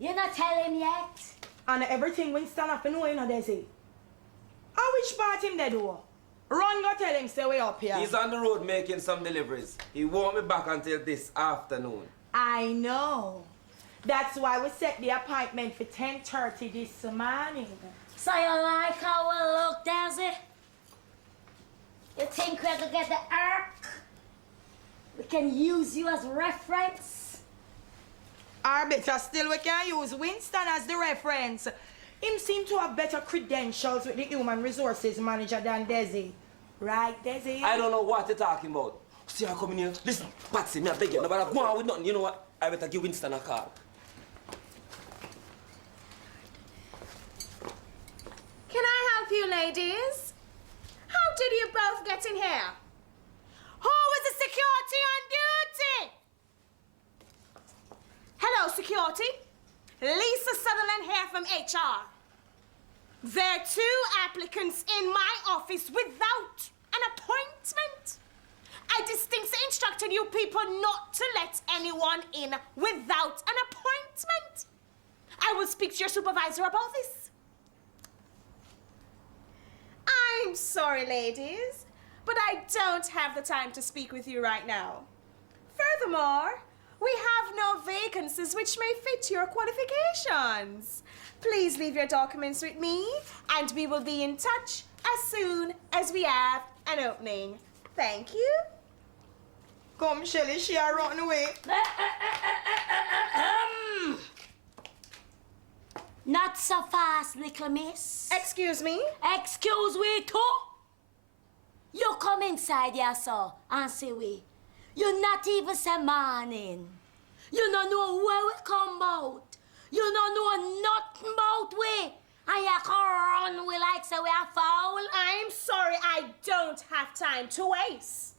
You not tell him yet? And everything Winston have to know, you know, Desi. And which part him they do? Run go tell him stay way up here. He's on the road making some deliveries. He won't be back until this afternoon. I know. That's why we set the appointment for 10:30 this morning. So you like how we look, Desi? You think we're gonna get the arc? We can use you as reference? Or better still, we can use Winston as the reference. Him seem to have better credentials with the human resources manager than Desi. Right, Desi? I don't know what you're talking about. See her coming here. Listen, Patsy, me I beg you. Nobody go on with nothing. You know what? I better give Winston a call. you, ladies. How did you both get in here? Who was the security on duty? Hello, security. Lisa Sutherland here from HR. There are 2 applicants in my office without an appointment. I distinctly instructed you people not to let anyone in without an appointment. I will speak to your supervisor about this. I'm sorry, ladies, but I don't have the time to speak with you right now. Furthermore, we have no vacancies which may fit your qualifications. Please leave your documents with me, and we will be in touch as soon as we have an opening. Thank you. Come, Shelly, she are running away. Not so fast, little miss. Excuse me? Excuse me too? You come inside here, sir, and say we. You not even say morning. You don't know where we come out. You don't know nothing about we. And you can run we like say we are foul. I'm sorry, I don't have time to waste.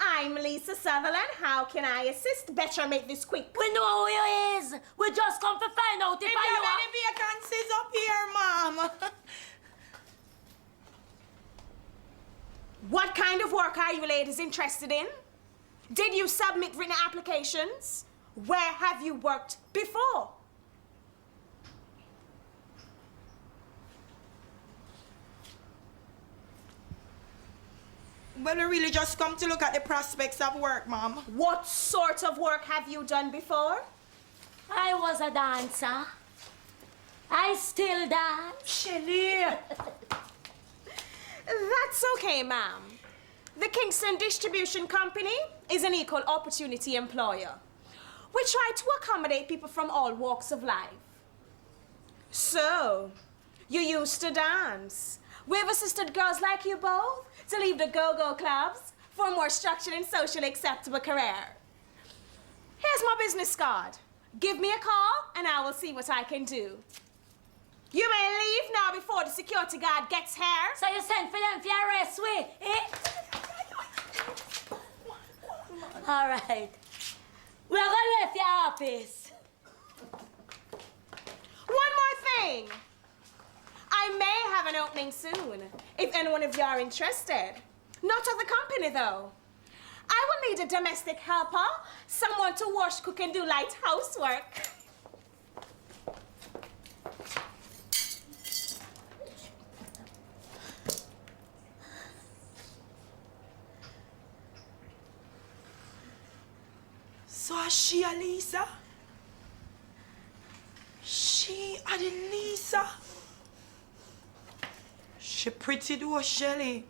I'm Lisa Sutherland. How can I assist? Better make this quick. We know who you is. We just come to find out if If I there you are any vacancies up here, ma'am. What kind of work are you ladies interested in? Did you submit written applications? Where have you worked before? Well, we really just come to look at the prospects of work, ma'am. What sort of work have you done before? I was a dancer. I still dance. Shelly. That's okay, ma'am. The Kingston Distribution Company is an equal opportunity employer. We try to accommodate people from all walks of life. So, you used to dance. We've assisted girls like you both to leave the go-go clubs for a more structured and socially acceptable career. Here's my business card. Give me a call and I will see what I can do. You may leave now before the security guard gets here. So you sent for them for your arrest, we, eh? All right. We're gonna leave your office. One more thing. I may have an opening soon, if any one of you are interested. Not at the company, though. I will need a domestic helper, someone to wash, cook, and do light housework. So is she a Lisa? She a the Lisa? She pretty though, Shelly.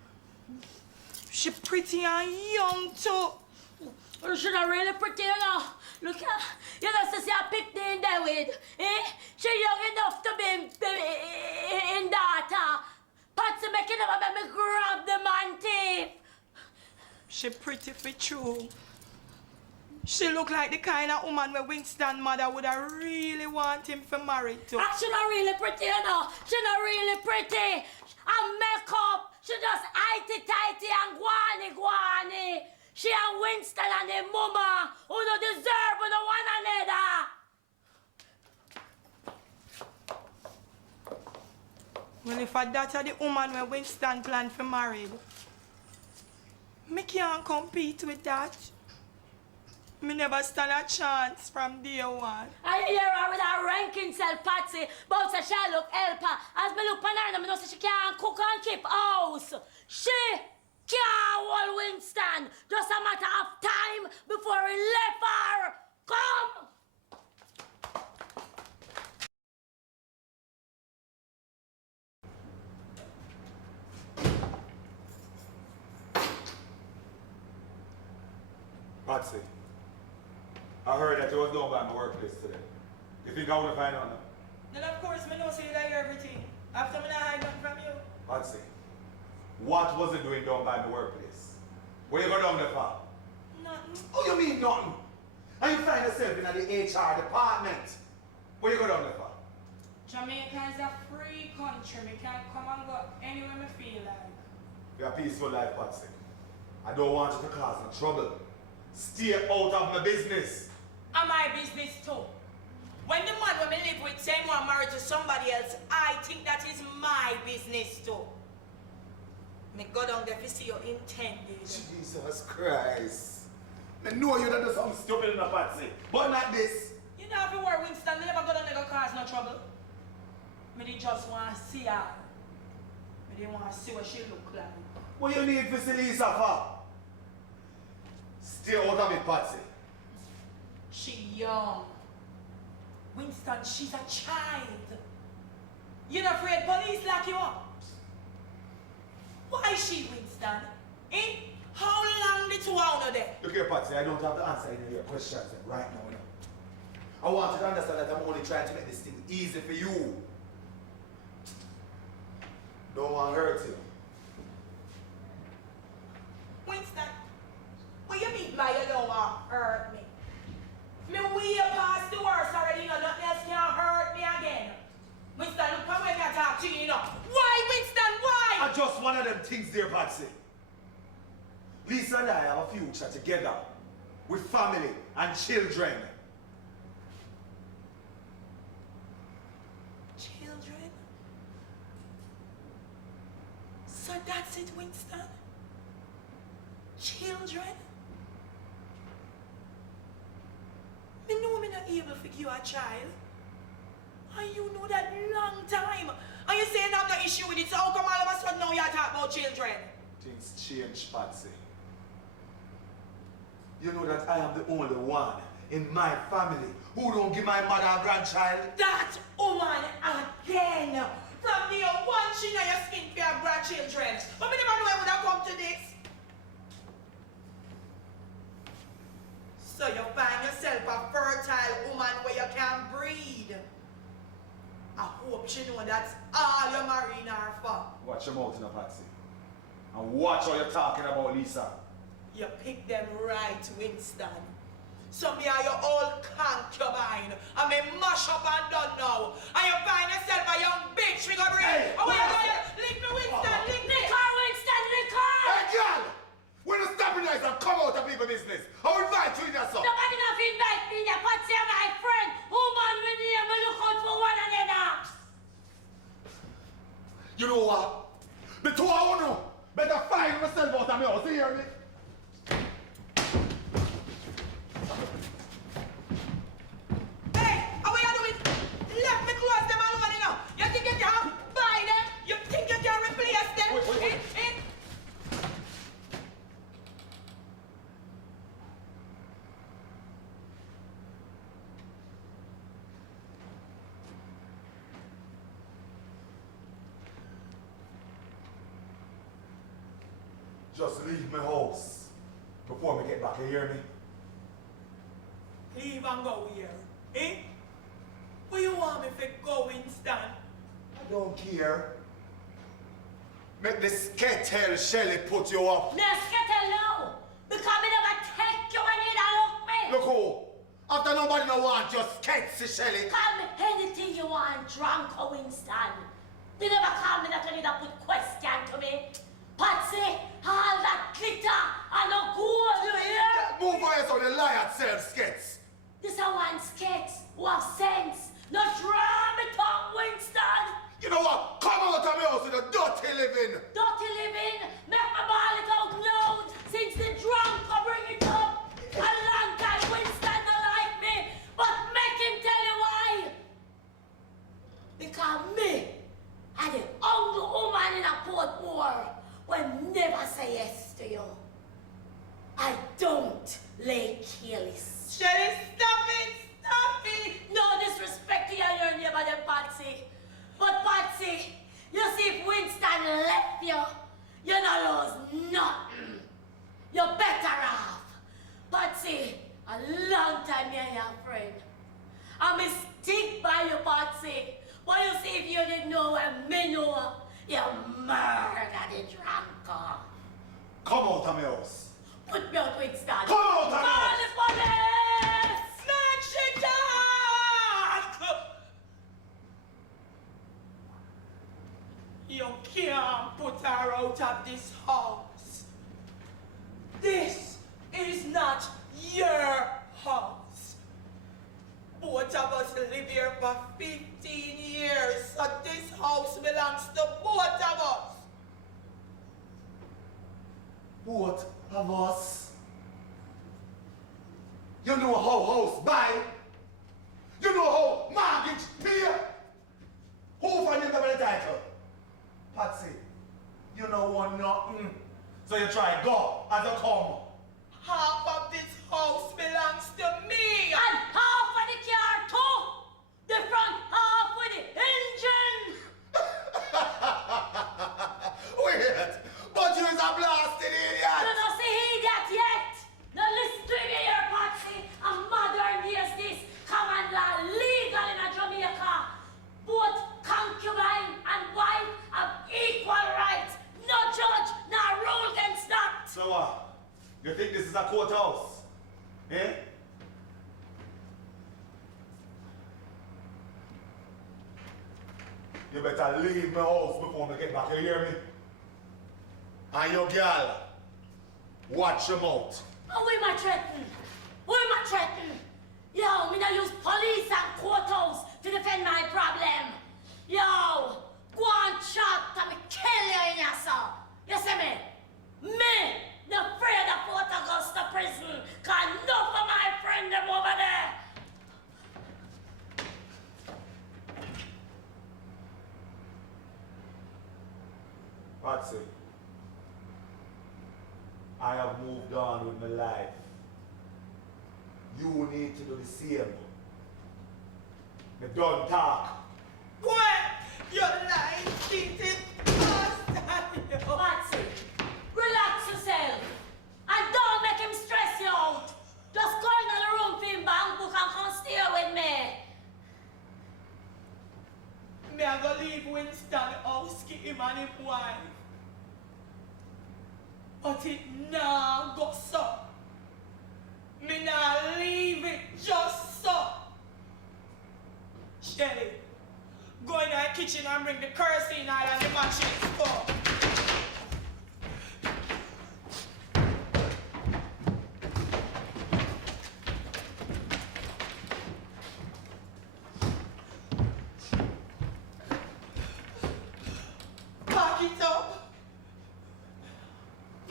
She pretty and young too. She not really pretty, you know. Look at, you know, see a picnic in there with, eh? She young enough to be in daughter. Patsy making up make me grab the man teeth. She pretty for true. She look like the kind of woman where Winston's mother would have really want him for married to. And she not really pretty, you know. She not really pretty. And makeup, she just tighty and guani. She and Winston and the mama who don't deserve no one another. Well, if I that are the woman where Winston planned for married, me can't compete with that. Me never stand a chance from day one. I hear her with her ranking self, Patsy, but say she look help her. As me look upon her, I know say she can't cook and keep house. She can't hold Winston. Just a matter of time before he left her. Come! Patsy, I heard that you was down by my workplace today. You think I want to find out now? Then of course me know say you like everything. After me not hide nothing from you. Patsy, what was it doing down by my workplace? Where you go down there for? Nothing. Oh, you mean nothing? And you find yourself in the HR department. Where you go down there for? Jamaica is a free country. We can come and go anywhere we feel like. You're a peaceful life, Patsy. I don't want you to cause no trouble. Stay out of my business. And my business too. When the man when me live with say one married to somebody else, I think that is my business too. Me go down there to see your intended. Jesus Christ. I know you done do something stupid in the Patsy, but not this. You know if you were Winston, me never go down there to cause no trouble. Me dey just want to see her. Me dey want to see what she look like. What you need to see Lisa for? Stay out of it, Patsy. She young. Winston, she's a child. You're not afraid police lock you up? Why is she, Winston? Eh? How long did you out there? Look here, Patsy, I don't have to answer any of your questions right now. I want you to understand that I'm only trying to make this thing easy for you. Don't want to hurt you. Winston, what you mean by you don't want to hurt me? Me way past the worst already, you know, nothing else can hurt me again. Winston, look how when I talk to you, you know. Why, Winston, why? I just one of them things there, Patsy. Lisa and I have a future together with family and children. Children? So that's it, Winston? Children? Me know me not able to give you a child. And you know that long time. And you saying I'm no issue with it, so how come all of a sudden now you talk about children? Things change, Patsy. You know that I am the only one in my family who don't give my mother a grandchild? That woman again! From the one she know your skin for your grandchildren. But me never know I would have come to this. So you find yourself a fertile woman where you can breed. I hope she know that's all you're marrying her for. Watch your mouth now, Patsy. And watch how you're talking about Lisa. You pick them right, Winston. So me are your old concubine. I may mash up and done now. And you find yourself a young bitch we go bring. Hey, Oh, lick me, Winston, lick me. Liquor, Winston, liquor! Hey, girl! When you stop in there and come out of people's business, I will invite you in your son. Nobody not invite me in there, but you're my friend. Woman, we need to look out for one another. You know what? The two of you better find myself out of my house, you hear me? Hey, how are you doing? Let me close them alone, you know. You think you can buy them? You think you can replace them? Wait. Just leave my house before we get back, you hear me? Leave and go here. Eh? Where you want me to go, Winston? I don't care. Make the skettle Shelly put you up. Let's get alone. Because me never take you when you don't look me. Look who? After nobody no want your sketchy Shelly. Call me anything you want, drunk or Winston. You never call me that when you don't put question to me. Patsy, all that glitter and no gold, you hear? Move on so the lie itself, skets. This a one sketch who have sense. Not draw me tongue, Winston. You know what? Come out of my house with a dirty living. Dirty living, make me ball it out loud. Since the drunk will bring it up. A long time Winston don't like me, but make him tell you why. Because me, I'm the only woman in a Portmore will never say yes to you. I don't lay careless. Shelly, stop it! Stop it! No disrespect to you and your neighbor, them Patsy. But Patsy, you see if Winston left you, you don't lose nothing. You're better off. Patsy, a long time you're your friend. I'm a stick by you, Patsy. But you see if you didn't know what me know, you murdered the drunker. Come out of my house. Put me out, Winston. Come out of my Call house. the police! Snatch it up! out of this house. This is not your house. Both of us live here for 15 years, so this house belongs to both of us. Both of us? You know how house buy? You know how mortgage pay? Who for you the title? Patsy, you know want nothing. So you try go as a come. Half of this house belongs to me. And half of the car too. The front half with the engine. Wait, but you is a blasted idiot. You don't see idiot yet. Now listen to me here, Patsy. A modern years this common law legal in a Jamaica. Both concubine and wife have equal rights. No judge, no rule against that. So what? You think this is a courthouse? Eh? You better leave my house before I get back. You hear me? And your girl, watch your mouth. Oh, we might threaten. We might threaten. Yo, me not use police and courthouse to defend my problem. Yo, go and chat and me kill you in your soul. You see me? Me, not afraid of Fort Augusta prison, cause enough of my friend them over there. Patsy, I have moved on with my life. You need to do the same. Me don't talk. What? You're lying, cheating, bastard. Patsy, relax yourself. And don't make him stress you out. Just go in the room for him bank book and come stay with me. Me I go leave Winston house, get him and his wife. But it nah go so. Me nah leave it just so. Shelly, go in the kitchen and bring the kerosene oil and the matches. Go. Pack it up.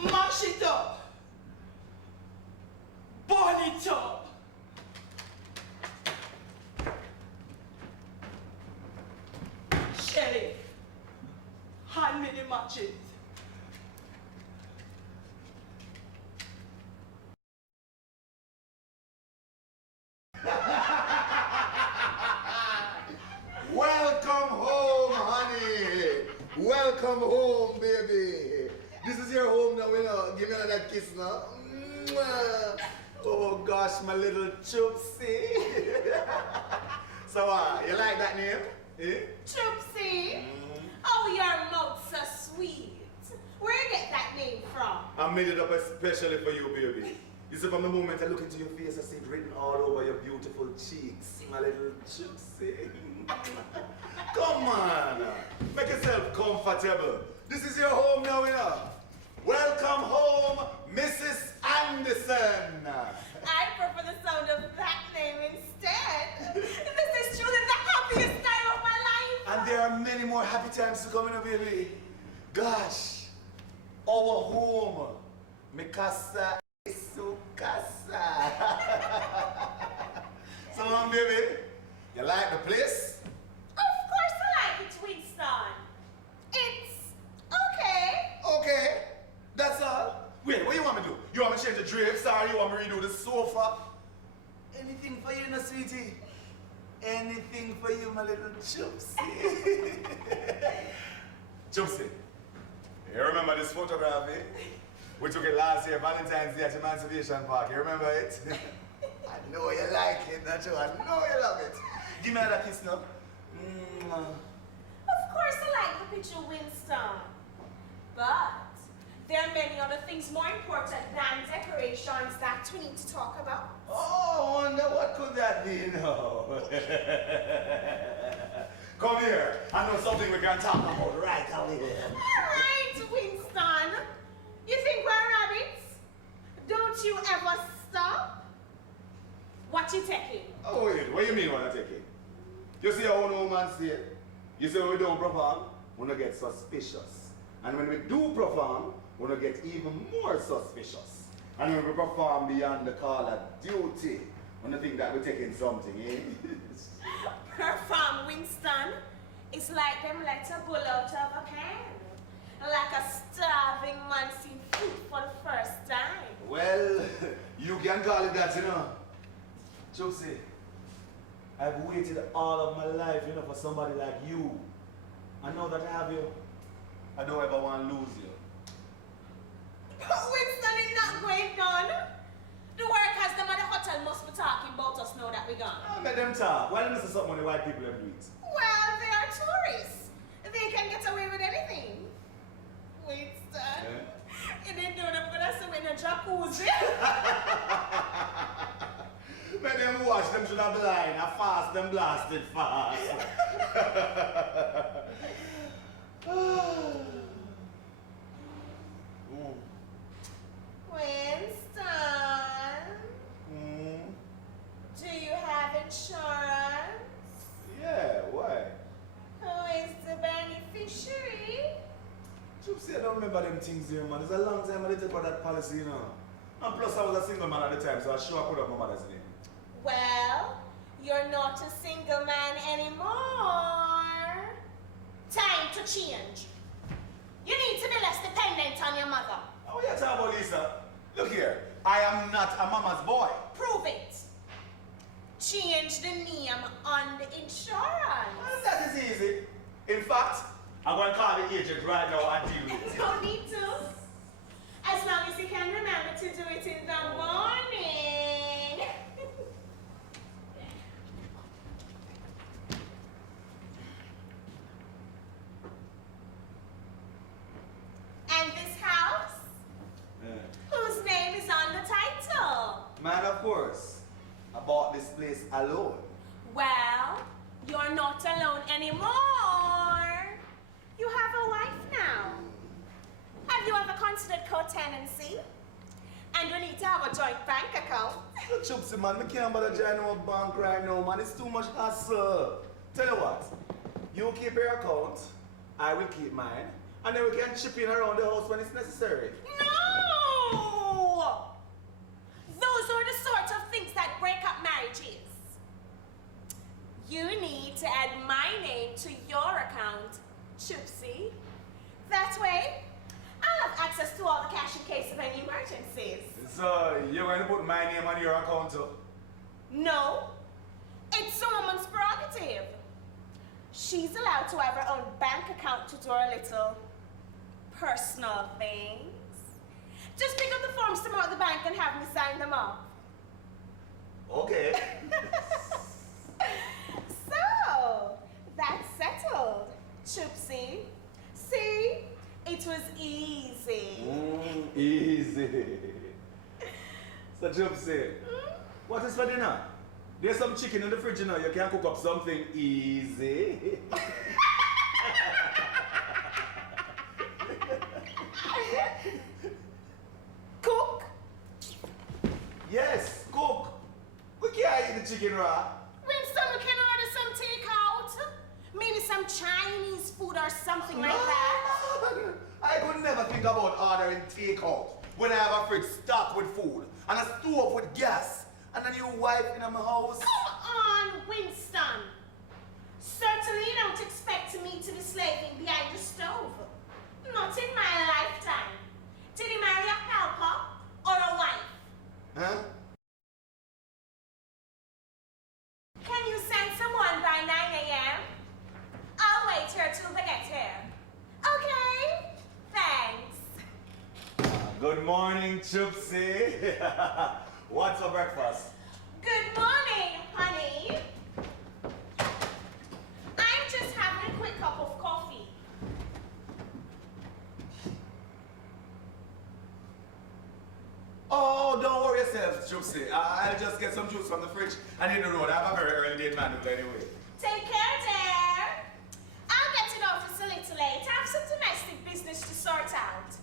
Mash it up. Burn it up. Shelly, hand me the matches. Welcome home, honey. Welcome home, baby. This is your home now, you know. Give me another kiss now. Mwah. Oh gosh, my little choopsie. So, you like that name? Eh? Choopsie. Oh, your mouth's so sweet. Where you get that name from? I made it up especially for you, baby. You see, from the moment I look into your face, I see it written all over your beautiful cheeks. My little choopsie. Come on. Make yourself comfortable. This is your home now, you know. Welcome home, Mrs. Anderson. I prefer the sound of that name instead. This is truly the happiest time of my life. And there are many more happy times to come, you know, baby. Gosh, our home, mi casa es su casa. So, baby, you like the place? Of course I like it, Winston. It's okay. Okay, that's all. Wait, what you want me to do? You want me to change the drapes or you want me to redo the sofa? Anything for you, no sweetie. Anything for you, my little choopsie. Choopsie, you remember this photograph, eh? We took it last year, Valentine's Day at Emancipation Park. You remember it? I know you like it, don't you? I know you love it. Give me another kiss now. Of course I like the picture, Winston. But there are many other things more important than decorations that we need to talk about. Oh, I wonder what could that be, you know? Come here. I know something we can talk about right out here. All right, Winston. What you taking? Oh wait, what you mean what I take it? You see how no man say? You say when we don't perform, we don't get suspicious. And when we do perform, we don't get even more suspicious. And when we perform beyond the call of duty, we don't think that we're taking something, eh? Perform, Winston. It's like them let a bull out of a can. Like a starving man seeing food for the first time. Well, you can call it that, you know. Josie, I've waited all of my life, you know, for somebody like you. And now that I have you, I don't ever want to lose you. But Winston is not going down. The workers them at the hotel must be talking about us now that we're gone. I met them talk. Why don't you say something when the white people have do it? Well, they are tourists. They can get away with anything. Winston, you didn't know them gonna swim in a jacuzzi. When them watch them should have blind, I fast them blasted fast. Winston, do you have insurance? Yeah, why? Who is the beneficiary? Gypsy, I don't remember them things here, man. It's a long time I didn't take about that policy, you know. And plus I was a single man at the time, so I sure I put up my mother's name. Well, you're not a single man anymore. Time to change. You need to be less dependent on your mother. Oh, what are you talking about, Lisa? Look here, I am not a mama's boy. Prove it. Change the name on the insurance. Well, that is easy. In fact, I'm going to call the agent right now and deal with it. No need to. As long as you can remember to do it in the morning. And this house? Whose name is on the title? Man, of course. I bought this place alone. Well, you're not alone anymore. You have a wife now. Have you ever considered co-tenancy? And we need to have a joint bank account. Look, Chupsy, man, I can't bother join no bank right now, man. It's too much hassle. Tell you what, you keep your account, I will keep mine, and then we can chip in around the house when it's necessary. No! Those are the sort of things that break up marriages. You need to add my name to your account, Chupsy. That way, I'll have access to all the cash in case of any emergencies. So, you're going to put my name on your account too? No, it's a woman's prerogative. She's allowed to have her own bank account to do her little personal things. Just pick up the forms tomorrow at the bank and have me sign them off. Okay. So, that's settled, Chupsy. See, it was easy. Easy. So, Chupsy, what is for dinner? There's some chicken in the fridge, you know. You can cook up something easy. Cook? Yes, cook. We can't eat the chicken raw. Winston, we can order some takeout. Maybe some Chinese food or something like that. I could never think about ordering takeout when I have a fridge stocked with food and a stove with gas and a new wife in my house. Come on, Winston. Certainly you don't expect me to be slaving behind the stove. Not in my lifetime. Did he marry a helper or a wife? Huh? Can you send someone by 9 a.m.? I'll wait here till they get here. Okay? Thanks. Good morning, Chupsy. What's for breakfast? Good morning, honey. I'm just having a quick cup of coffee. Oh, don't worry yourself, Chupsy. I'll just get some juice from the fridge and hit the road. I have a very early date manual anyway. Take care, dear. I'll get in office a little late. I have some domestic business to sort out.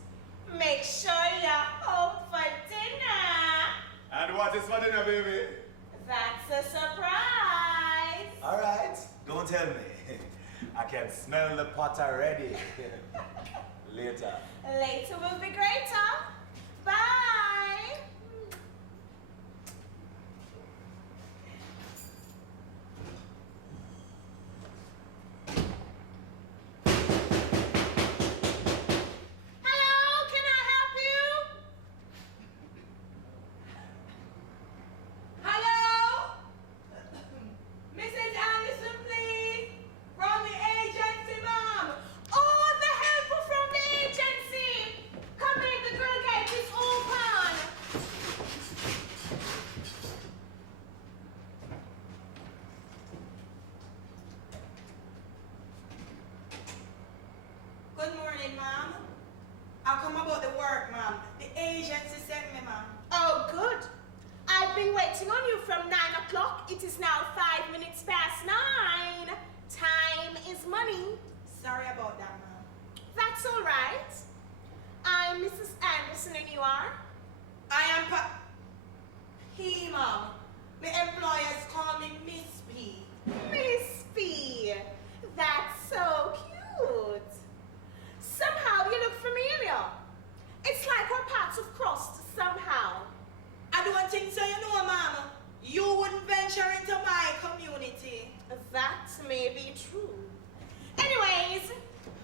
Make sure you're home for dinner. And what is for dinner, baby? That's a surprise. All right, don't tell me. I can smell the pot already. Later. Later will be greater. Bye. Hello, can I help you? Hello? Mrs. Anderson, please. From the agency, ma'am. Oh, the helper from the agency. Come in, the girl gate is open. Good morning, ma'am. I come about the work, ma'am. The agency sent me, ma'am. Oh, good. I've been waiting on you from 9 o'clock. It is now 5 minutes past 9. Time is money. Sorry about that, ma'am. That's all right. I'm Mrs. Anderson and you are? I am P, ma'am. My employers call me Miss P. Miss P. That's so cute. Somehow you look familiar. It's like our paths have crossed somehow. I don't think so, you know, ma'am. You wouldn't venture into my community. That may be true. Anyways,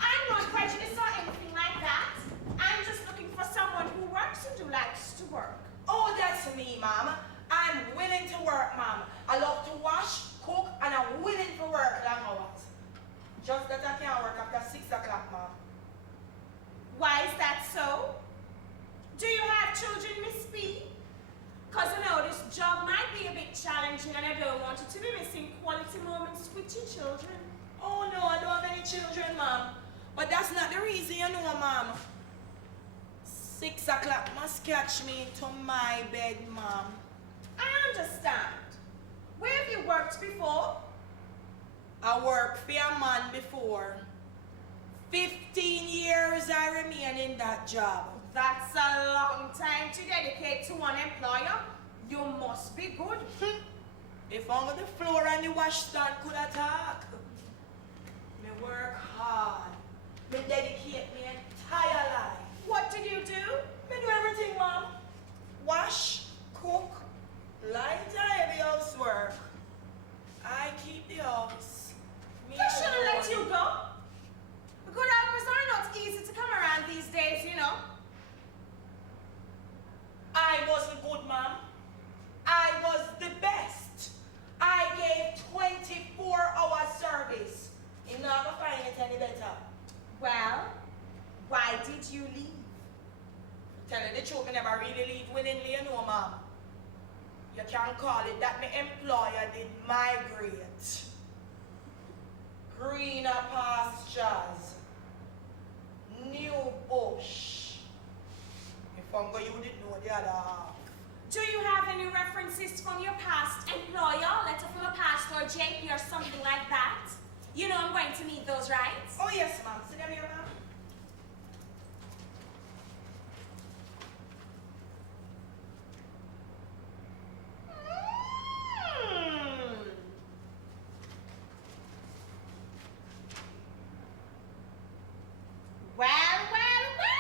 I'm not prejudiced or anything like that. I'm just looking for someone who works and who likes to work. Oh, that's me, ma'am. I'm willing to work, ma'am. I love to wash, cook, and I'm willing to work long hours. Just that I can't work after 6 o'clock, ma'am. Why is that so? Do you have children, Miss P? Because I know this job might be a bit challenging and I don't want you to be missing quality moments with your children. Oh, no, I don't have any children, ma'am. But that's not the reason, you know, ma'am. 6 o'clock must catch me to my bed, ma'am. I understand. Where have you worked before? I worked for a man before. 15 years I remain in that job. That's a long time to dedicate to one employer. You must be good. If only the floor and the washstand could talk. Me work hard. Me dedicate my entire life. What did you do? Me do everything, ma'am. Wash, cook, light and heavy housework. I keep the house. Me They should have let alone. you go. Good helpers are not easy to come around these days, you know. I wasn't good, ma'am. I was the best. I gave 24-hour service. You're not gonna find it any better. Well, why did you leave? Telling the truth, me never really leave willingly, you know, ma'am. You can call it that my employer did migrate. Greener pastures. New bush. If I'm going, you didn't know the other half. Do you have any references from your past employer, letter from a past or JP or something like that? You know I'm going to need those, right? Oh, yes, ma'am. Sit down here, ma'am. Well, well, well!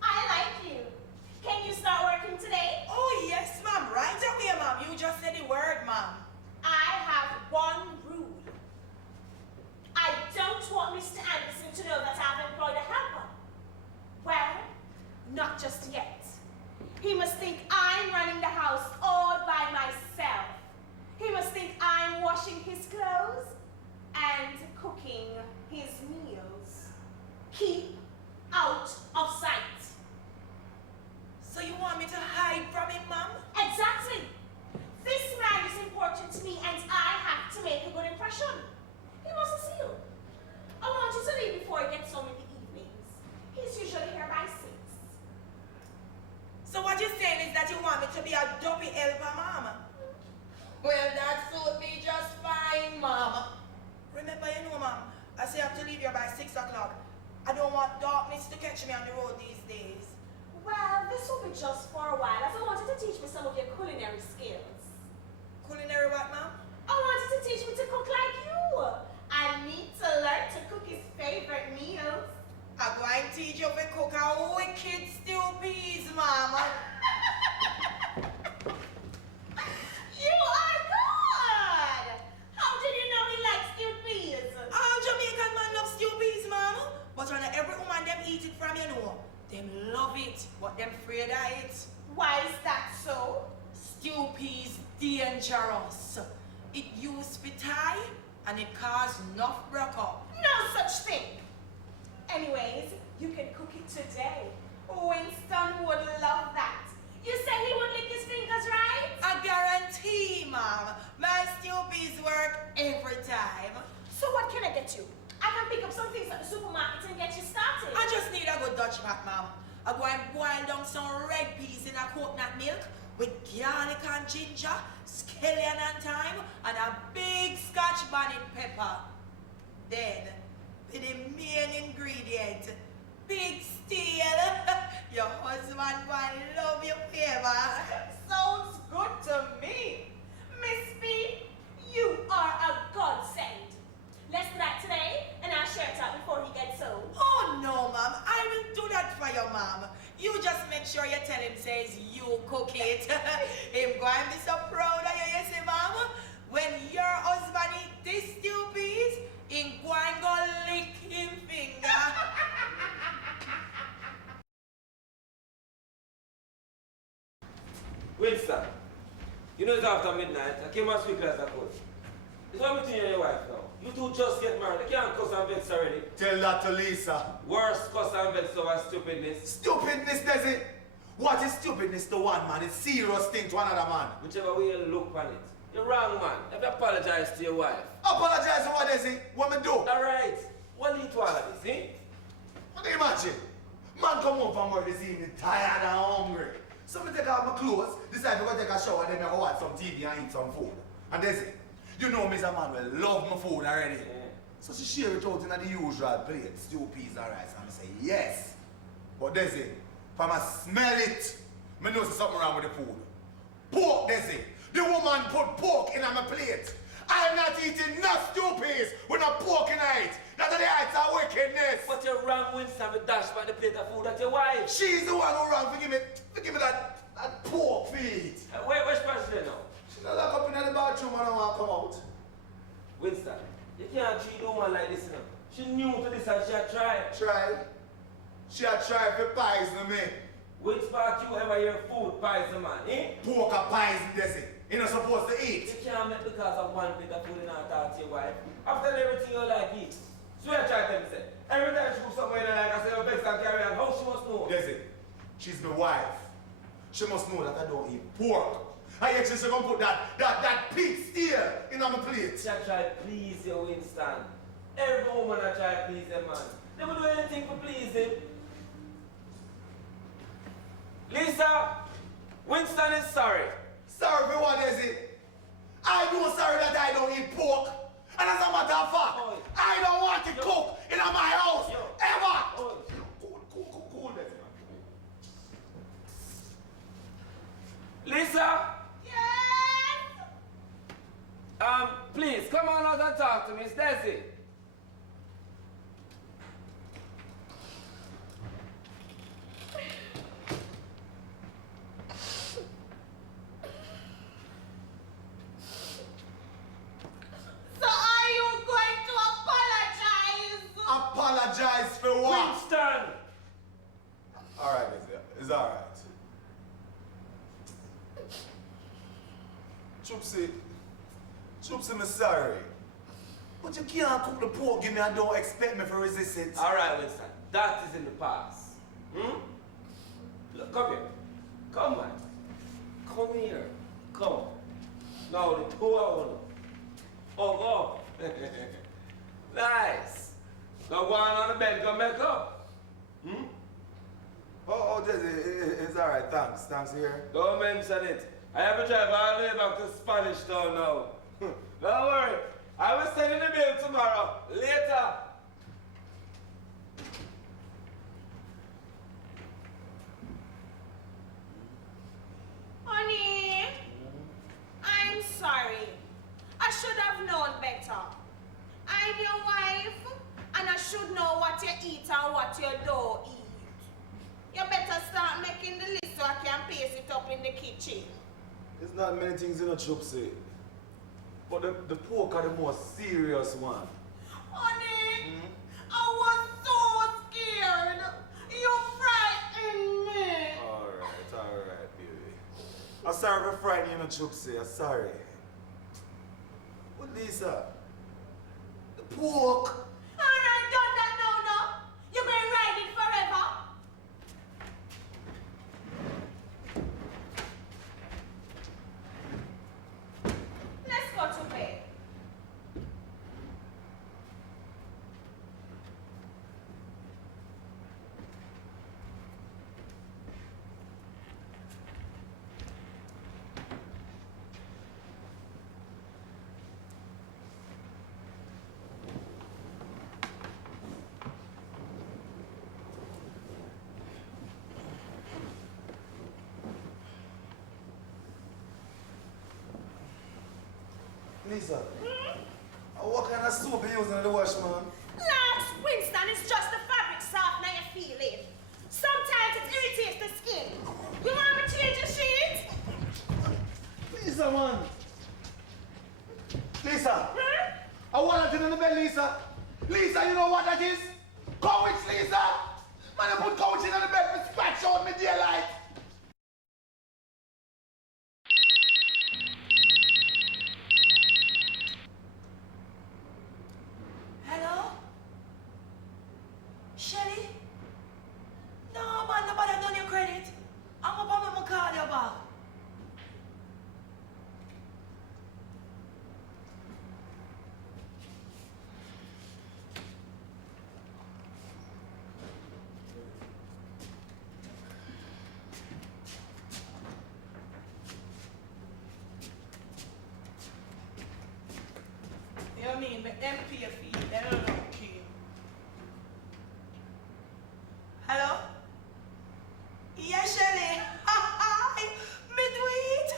I like you. Can you start working today? Oh, yes, ma'am. Right away, ma'am. You just said the word, ma'am. I have one rule. I don't want Mr. Anderson to know that I've employed a helper. Well, not just yet. He must think I'm running the house all by myself. He must think I'm washing his clothes and cooking his meals. Keep out of sight. So you want me to hide from him, ma'am? Exactly. This man is important to me and I have to make a good impression. He must see you. I want you to leave before he gets home in the evenings. He's usually here by 6. So what you're saying is that you want me to be a dopey this to catch me on the road these days? Well, this will be just for a while, as I wanted to teach me some of your culinary skills. Culinary what, ma'am? I wanted to teach me to cook like you. I need to learn to cook his favorite meals. I'm going to teach you to cook a wicked stew peas, mama. You are good! How did you know he likes stewed peas? All Jamaican man love stew peas, mama. But when every woman them eat it from, you know, them love it, but them afraid of it. Why is that so? Stew peas dangerous. It used to tie and it caused enough break up. No such thing. Anyways, you can cook it today. Winston would love that. You said he would lick his fingers, right? I guarantee, mom, my stew peas work every time. So what can I get you? I can pick up some things at the supermarket and get you started. I just need a good Dutch back, mom. I go and boil down some red peas in a coconut milk with garlic and ginger, scallion and thyme, and a big Scotch bonnet pepper. Then, with the main ingredient, big steel. Your husband will love your favor. Sounds good to me. Miss B, you are a godsend. Let's do that today, and I'll share it out before he gets home. Oh no, mom. I will do that for you, mom. You just make sure you tell him says you cook it. Him going to be so proud of you, you see, mom. When your husband eat this stew peas, him going to go lick him finger. Winston, you know it's after midnight. I came as quickly as I could. It's what between you and your wife now. You two just get married. You can't cuss and vex already. Tell that to Lisa. Worse cuss and vex over stupidness. Stupidness, does it? What is stupidness to one man? It's serious thing to another man. Whichever way you look on it. You're wrong, man. If you apologize to your wife. Apologize for what is it? What me do? Alright. What lead to all of this, eh? What do you imagine? Man come home from work this evening tired and hungry. So me take off my clothes, decide to go take a shower, then I go watch some TV and eat some food. And that's it. You know Mr. Manuel love my food already. Yeah. So she share it out in the usual plate, stew, peas and rice. And I say, yes. But that's it. If I smell it, I know there's something wrong with the food. Pork, that's it. The woman put pork in my plate. I am not eating no stew peas with no pork in it. That's the heights of wickedness. But you're wrong, Winston, with dash by the plate of food at your wife. She's the one who wrong. Forgive me that pork feet. Where's President now? She's not locked up in the bathroom and I want to come out. Winston, you can't treat a woman like this, you know. She new to this and she had tried. Try? She had tried to poison me. Which part you ever hear food poison, man, eh? Pork a poison, that's it. You're not supposed to eat. You can't make because of one plate of food in our talk to your wife. After everything you like eat. So I try to tell me, say, every time she cook somewhere like I say, oh, vex and carry on, how she must know? That's it. She's my wife. She must know that I don't eat pork. I actually she's gonna put that pig steer in my plate. She try to please you, Winston. Every woman I try to please them, man. They will do anything to please him. Lisa, Winston is sorry. Sorry for what is it? I do sorry that I don't eat pork. And as a matter of fact, Oi. I don't want to cook in my house Yo. ever. Oi. Cool, that's it. Lisa, Yes? please, come on out and talk to me. It's Desi. So are you going to apologize? Apologize for what? Winston! Alright, it's alright. Choopsy, me sorry. But you can't cook the pork, give me and don't expect me to resist it. Alright, Winston. That is in the past. Look, come here. Come, man. Come here. Come. Now, the two hours. Oh, go. Nice. Now go on the bed, go make up. Oh, it's alright, thanks. Thanks here. Don't mention it. I have to drive all the way back to Spanish Town now. Don't worry. I will send you the bill tomorrow. Later. known better. I'm your wife, and I should know what you eat and what you don't eat. You better start making the list so I can paste it up in the kitchen. There's not many things in a chupsy. But the pork are the most serious one. Honey, I was so scared. You frightened me. Alright, baby. I'm sorry for frightening you in a chupsy. I'm sorry. But Lisa, the pork. Alright, done that now, no. You're going to ride it forever. Let's go to bed. Lisa, what kind of soap you using in the wash, man? Relax, Winston, it's just the fabric softener you feel it. Sometimes it irritates the skin. You want me to change the sheets? Lisa, man. Lisa. I want that in the bed, Lisa. Lisa, you know what that is? Couch, Lisa. Man, you put couch in the bed to scratch out me daylight. Hello? Shelly? No, man, nobody done your credit. I'm about to call you back. You mean the empty fee? They don't know. Hello? Yes, Shelly. Me do it.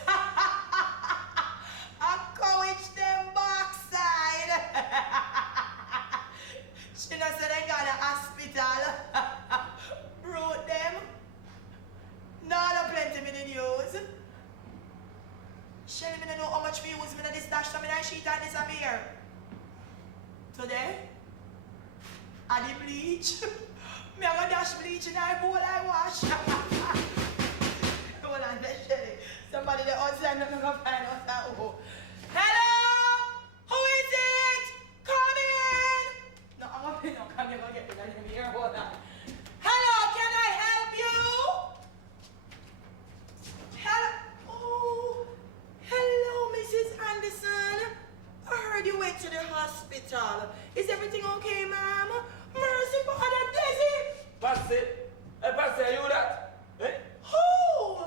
I coach them backside. She not said they got a hospital. Brought them. No, plenty me the news. Shelly, me don't know how much we use me in this dash, so me don't sheet and disappear. Today, I did bleach. Me have a dash bleach in my bowl I wash. Hold on, let's Shelly. Somebody that outside not gonna find us at home. Hello? Who is it? Come in! No, I'm gonna come here, get me. Let me hear. Hold on. Hello, can I help you? Hello? Oh, hello, Mrs. Anderson. I heard you went to the hospital. Is everything okay, ma'am? Mercy, Father Desi. Patsy? Hey, Patsy, are you that? Eh? Who?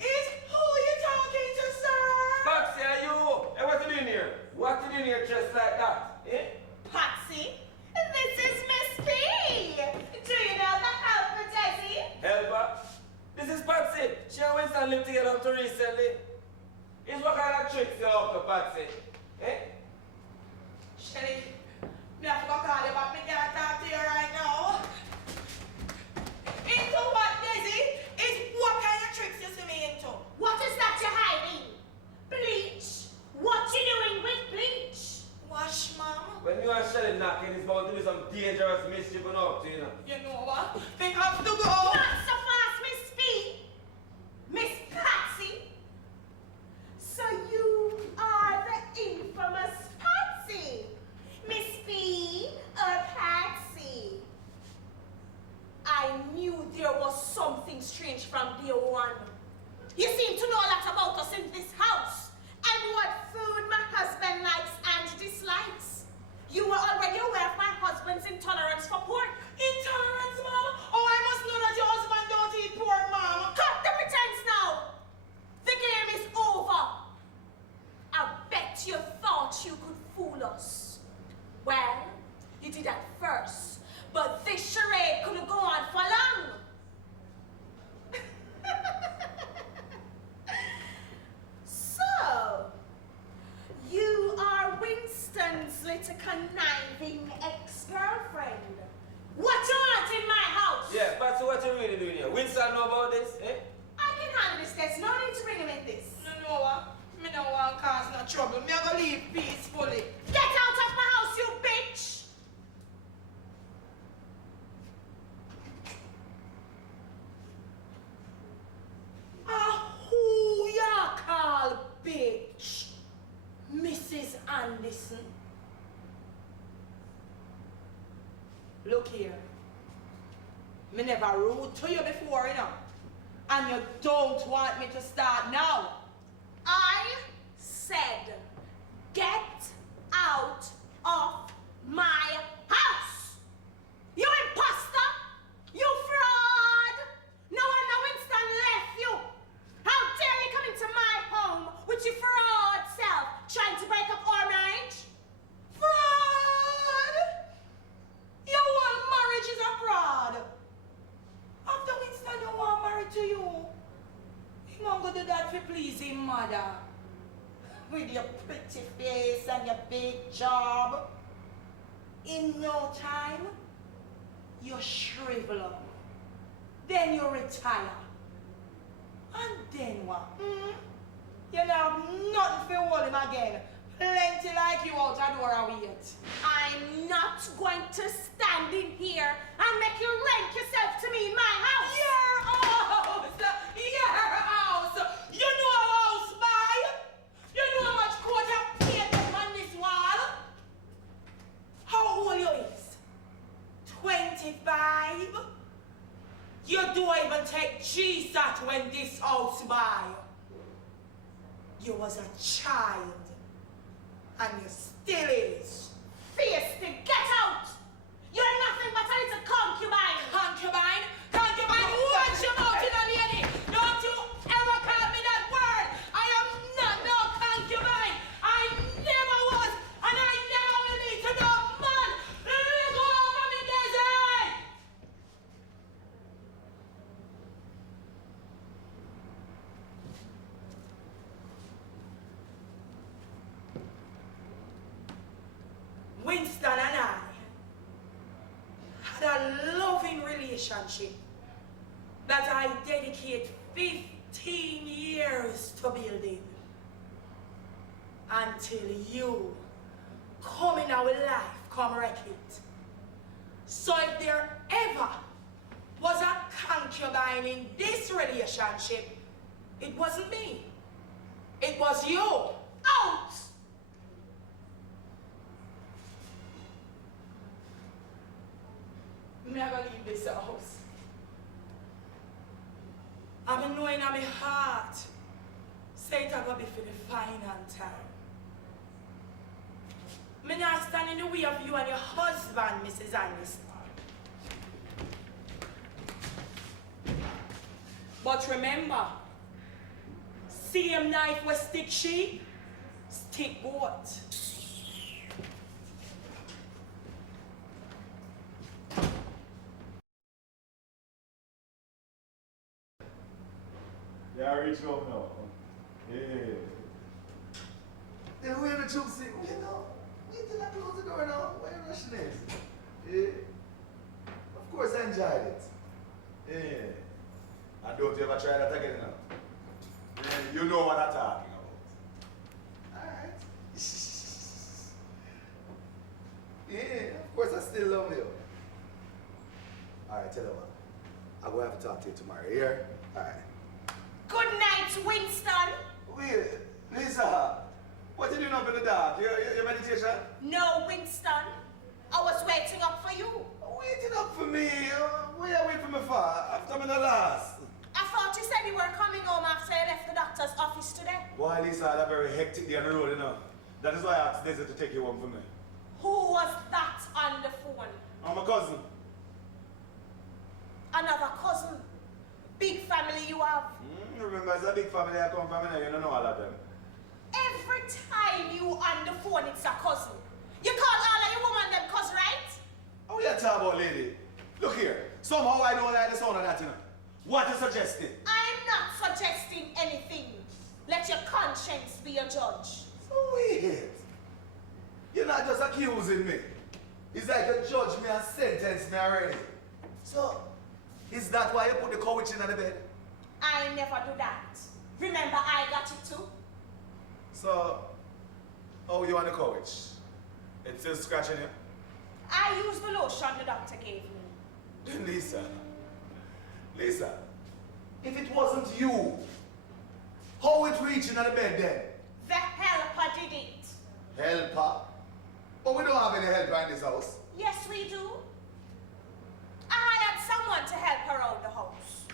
Is who you talking to, sir? Patsy, are you? Hey, what you doing here? What you doing here dressed like that? Eh? Patsy, this is Miss B. Do you know the helper, Desi? Helper? This is Patsy. She and Winston lived together up to recently. It's what kind of tricks you up to, Patsy? Eh? Shelly, me have to go call you back. Me can't talk to you right now. Into what, Desi? Is what kind of tricks you see me into? What is that you're hiding? Bleach. What you doing with bleach? Wash, mom. When you and Shelly knocking, it's about to do some dangerous mischief and up to, you know. You know what? We have to go. Not so fast, Miss B. Miss Patsy. So you are the infamous Patsy. Miss B or Patsy. I knew there was something strange from day one. You seem to know a lot about us in this house and what food my husband likes and dislikes. You were already aware of my husband's intolerance for pork. Intolerance, mom? Oh, I must know that your husband don't eat pork, mom. Cut the pretense now. The game is over. I bet you thought you could fool us. Well, you did at first, but this charade couldn't go on for long. So, you are Winston. conniving ex-girlfriend. What you want in my house? Yeah, but so what you really doing here? Winston know about this, eh? I can handle this test. No need to bring him in this. No, no, me no want cause no trouble. Me a go leave peacefully. Get out of my house, you bitch! Who ya call bitch? Mrs. Anderson. Look here. Me never rude to you before, you know. And you don't want me to start now. I said, get out of my house! You imposter! You fraud! No one know Winston left you! How dare you come into my home with your fraud self trying to break up our marriage? Fraud! Your whole marriage is a fraud. After Winston don't want married to you, he not gonna do that for please his mother. With your pretty face and your big job. In no time, you shrivel up. Then you retire. And then what? You don't have nothing for hold him again. Plenty like you out a door a wait. I'm not going to stand in here and make you rank yourself to me in my house! Your house! Your house! You know how house buy? You know how much coat I paid on this wall? How old you is? 25? You don't even take Jesus when this house buy. You was a child. And you still is. Fierce to get out! You're nothing but a little concubine! Concubine? Concubine, watch your mouth, you know, lady! Don't you ever call me that word! I am not no concubine! I never was, and I never will be to no man! Let go over me, Daisy! Winston and I had a loving relationship that I dedicate 15 years to building until you come in our life, come wreck it. So if there ever was a concubine in this relationship, it wasn't me. It was you. Out! Never leave this house. I've been knowing in my heart, say it gonna be for the final time. Me not stand in the way of you and your husband, Mrs. Anderson. But remember, same knife will stick sheep, stick goat. Yeah, reach home now. Yeah. Then who in the truth say, you know, wait till I close the door now. Why you rushing this? Yeah. Of course I enjoyed it. Yeah. And don't you ever try that again now. Yeah, you know what I'm talking about. Alright. Yeah, of course I still love you. Alright, tell you what. I'm going to have to talk to you tomorrow, here? Alright. Good night, Winston! Wait, Lisa, what are you doing up in the dark? Your meditation? No, Winston. I was waiting up for you. Waiting up for me? Where you waiting for me for? After I'm in the last. I thought you said you were coming home after you left the doctor's office today. Boy, Lisa, I had a very hectic day on the road, you know. That is why I asked Daisy to take you home for me. Who was that on the phone? I'm a cousin. Another cousin? Big family you have? Remember, it's a big family I come from, you don't know all of them. Every time you on the phone, it's a cousin. You call all of your woman them cousin, right? Oh, you talking about, lady? Look here. Somehow I don't like the sound of that, you know. What are you suggesting? I'm not suggesting anything. Let your conscience be a judge. So weird. You're not not just accusing me. It's like you judge me and sentence me already. So, is that why you put the couch in the bed? I never do that. Remember, I got it too. So, how you on the couch? It's still scratching you? I used the lotion the doctor gave me. Lisa, If it wasn't you, how it reaching on the bed then? The helper did it. Helper? But we don't have any helper in this house. Yes, we do. I hired someone to help her around the house.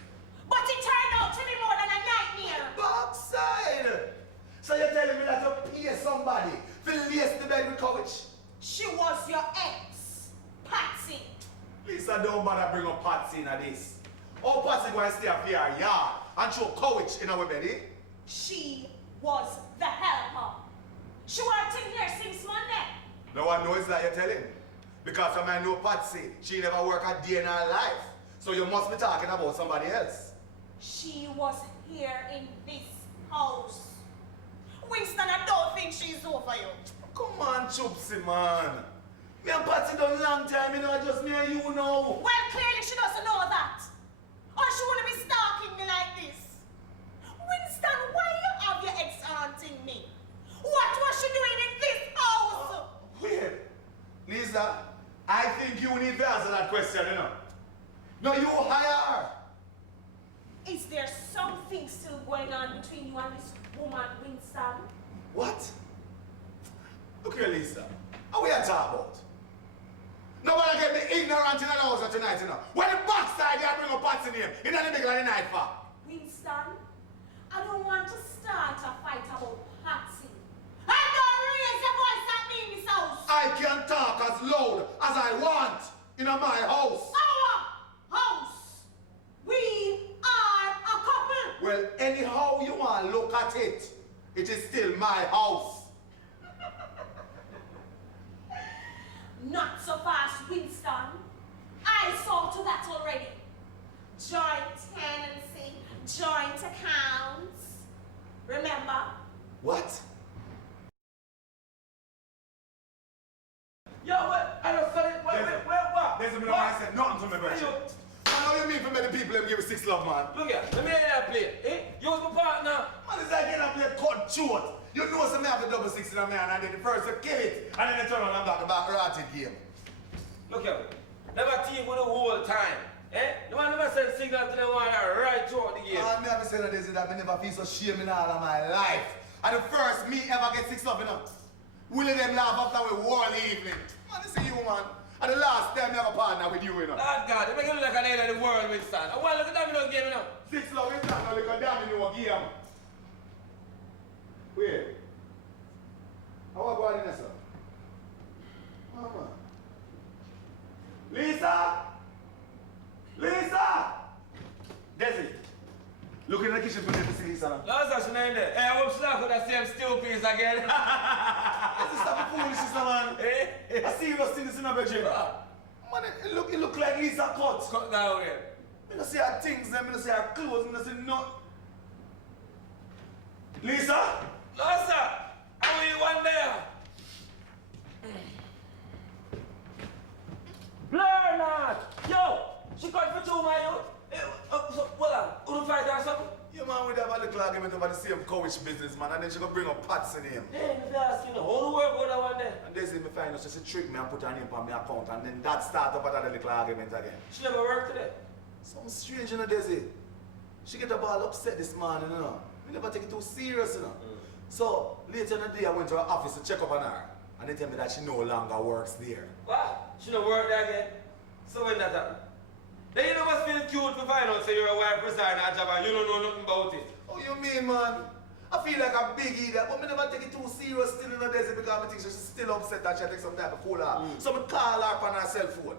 But it turned out to be more than a nightmare. Backside! So you're telling me that you pay somebody to lace the bed with couch? She was your ex, Patsy. Lisa, don't bother bring up Patsy into this. Oh, Patsy going to stay up here a yard and throw couch in our bed, eh? She was the helper. She worked in here since Monday. No one knows that you're telling. Because when I know Patsy, she never worked a day in her life. So you must be talking about somebody else. She was here in this house. Winston, I don't think she's over you. Come on, Chupsy, man. Me and Patsy done long time, you know, just me and you know. Well, clearly she doesn't know that. Or she wouldn't be stalking me like this. Winston, why you have your ex haunting me? What was she doing in this house? Wait, Lisa, I think you need to answer that question, you know. No, you hire her. Is there something still going on between you and this woman, Winston? What? Look here, Lisa. How we are talking about? Nobody get me ignorant in the house tonight, you know. When the backside you bring up Patsy name, in the middle of the night for? Winston, I don't want to start a fight about Patsy. And don't raise your voice at me in this house. I can talk as loud as I want in my house. Our house. We are a couple. Well, anyhow you want to look at it, it is still my house. Not so fast, Winston. I saw to that already. Joint tenancy, joint accounts. Remember? What? Yo, what? I don't study. Where, what? There's a minute I said nothing to me, bro. I know you mean for many people them give you 6 love, man. Look here, let me hear that play. Eh? You was my partner. Man, it's like getting up there cut short. You know some have the double 6 in a man and then the first to kill it and then they turn around and back rotted game. Look here, never team for the whole time. Eh? No one never send signal to the one right throughout the game. And me have said this that I never feel so shame in all of my life. And the first me ever get 6 love, you know. Will them laugh after we whole evening. Man, this is you, man. And the last time I have a partner with you, you know. Lord God, they make you look like an end of the world, Winston. I want to look at that in game, you know. 6 love is not going to look down in your game. Wait. How about in this? Mama. Lisa! Lisa! Desi. Look in the kitchen for them to see Lisa now. Last time she in there. Hey, I hope she's not going to same still piece again. This is stop foolishness now, man. Eh? I see you see this in a bedroom. Man, it look like Lisa cut. Cut down here. I don't see her things, I don't see her clothes, I don't see nothing. Lisa? Lasa, how are you one there? Blur not! Yo! She cut for 2 my youth. So, hold on, who fight or something? Your man would have a little argument over the same couch business, man, and then she gonna bring up Patsy name. Hey, if you ask you, the whole world go that one there. And Desi me find out she trick me and put her name on my account, and then that start up another little argument again. She never worked today. Something strange, you know, Desi. She get up all upset this morning, you know. We never take it too serious, you know. So, later in the day, I went to her office to check up on her. And they tell me that she no longer works there. What? She don't work there again? So when that happen? Then you must feel cute to find out say you're a wife resign a job and you don't know nothing about it. Oh, you mean, man? I feel like a big idiot, but I never take it too serious still in the Desi because I think she's still upset that she take some time to cool her. So I call her on her cell phone.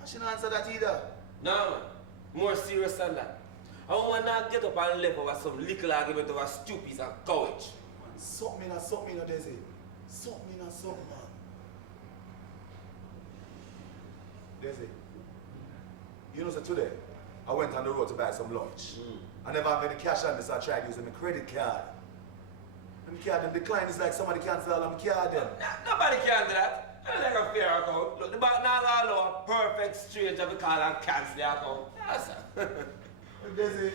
And she don't answer that either. No, man. More serious than that. I don't want to get up and left over some little argument over stupid and courage. Something, Desi. Something, man. Desi, you know, so today, I went on the road to buy some lunch. I never have any cash on me, so I tried using my credit card. Them card them decline is like somebody cancel all them card them. Nobody can do that. I don't like a fair account. Look, the bank now allow a perfect stranger to call and cancel the account. Yes, sir. Desi,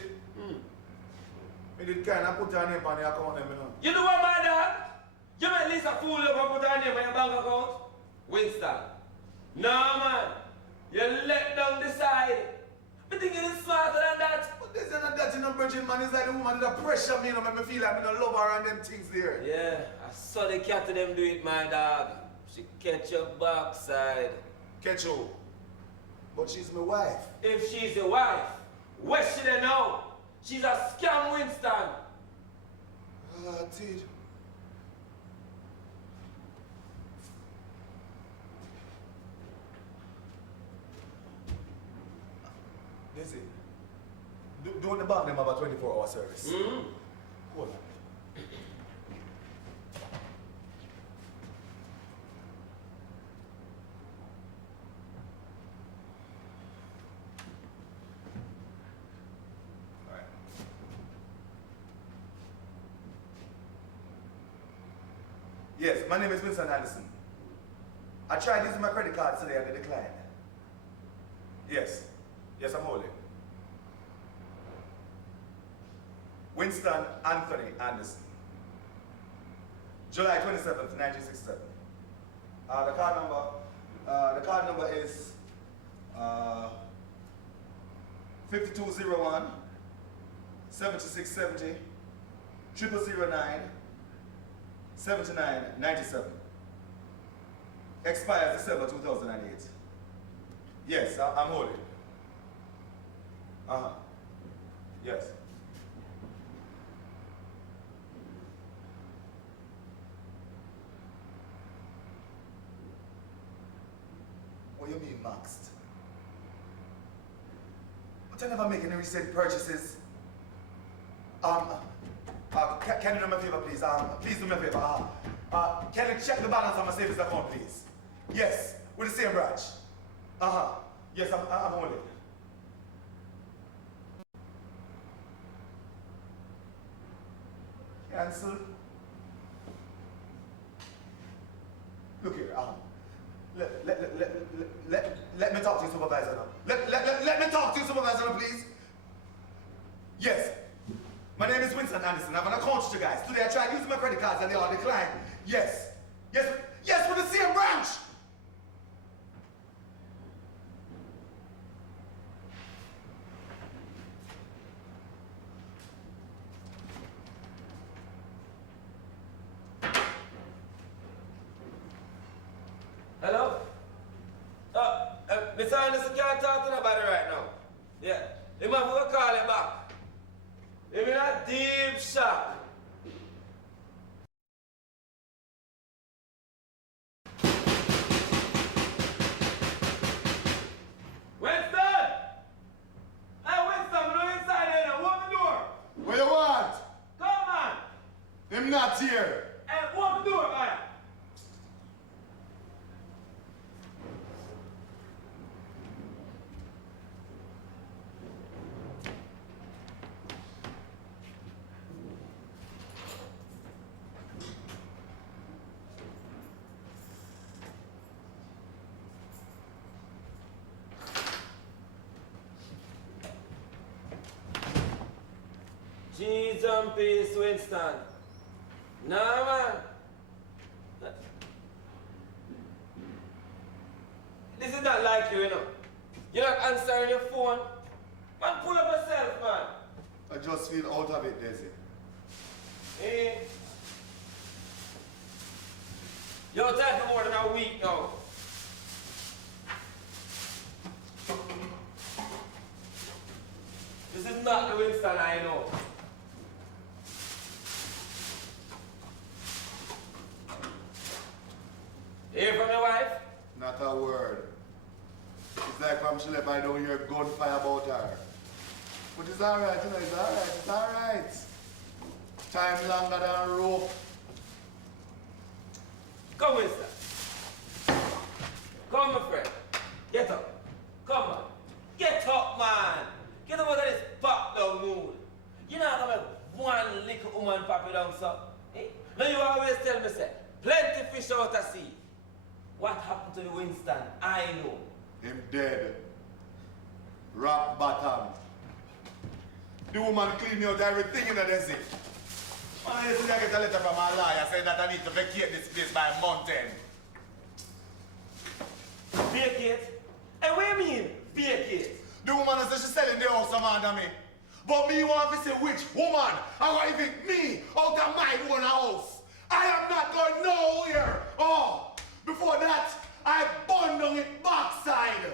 me did kind of put your name on the account them, you know. You know what, my dog? You at least a fool if I put your name on your bank account? Winston. No, man. You let down the side. I think it is smarter than that. But there's not that in a virgin man. It's like the woman that pressure me, you know, make me feel like I don't love her and them things there. Yeah, I saw the cat of them do it, my dog. She catch your backside. Catch you. But she's my wife. If she's your wife, where should I know? She's a scam, Winston. Ah, dude. Listen, don't the bank them have a 24-hour service? Hold on. Alright. Yes, my name is Winston Anderson. I tried using my credit card today and they declined. Yes. Yes, I'm holding. Winston Anthony Anderson. July 27th, 1967. The card number is 5201 7670 0009 7997. Expires December 2008. Yes, I'm holding. Yes. What do you mean maxed? But I never make any recent purchases. Can you do me a favor, please? Please do me a favor. Can you check the balance on my savings account, please? Yes, with the same branch. Yes, I'm holding. Cancel. Look here, let me talk to you, supervisor now. Let me talk to you, supervisor, please. Yes. My name is Winston Anderson. I have an account with you guys. Today I tried using my credit cards and they all declined. Yes. Yes, with the same branch. Hello? Mr. Anderson can't talk to nobody right now. Yeah. He might have to call him back. He's in a deep shock. Winston! Hey, Winston, we're not inside there now. Open the door. What you want? Come on. Him not here. Hey, open the door, man. Cheese and peace, Winston. Nah, man. This is not like you, you know. You're not answering your phone. Man, pull up yourself, man. I just feel out of it, Desi. Eh? You're tired for more than a week now. This is not the Winston I know. Hear from your wife? Not a word. It's like from she left, I don't hear gunfire about her. But it's alright, you know, it's alright. Time longer than rope. Come, Winston. Come, my friend. Get up. Come on. Get up, man. Get up out of this back down mood. You're not gonna make one little woman pop it down, so. Eh? fish out of sea. What happened to the Winston? I know. Him dead. Rock bottom. The woman cleaned me out everything in the desert. Man, yesterday I get a letter from my lawyer saying that I need to vacate this place by a mountain. Vacate? And what do you mean, vacate? The woman said she's selling the house under me. But me want to say which woman I want to evict me out of my own house. I am not going nowhere. Oh, before that, I burned on it backside.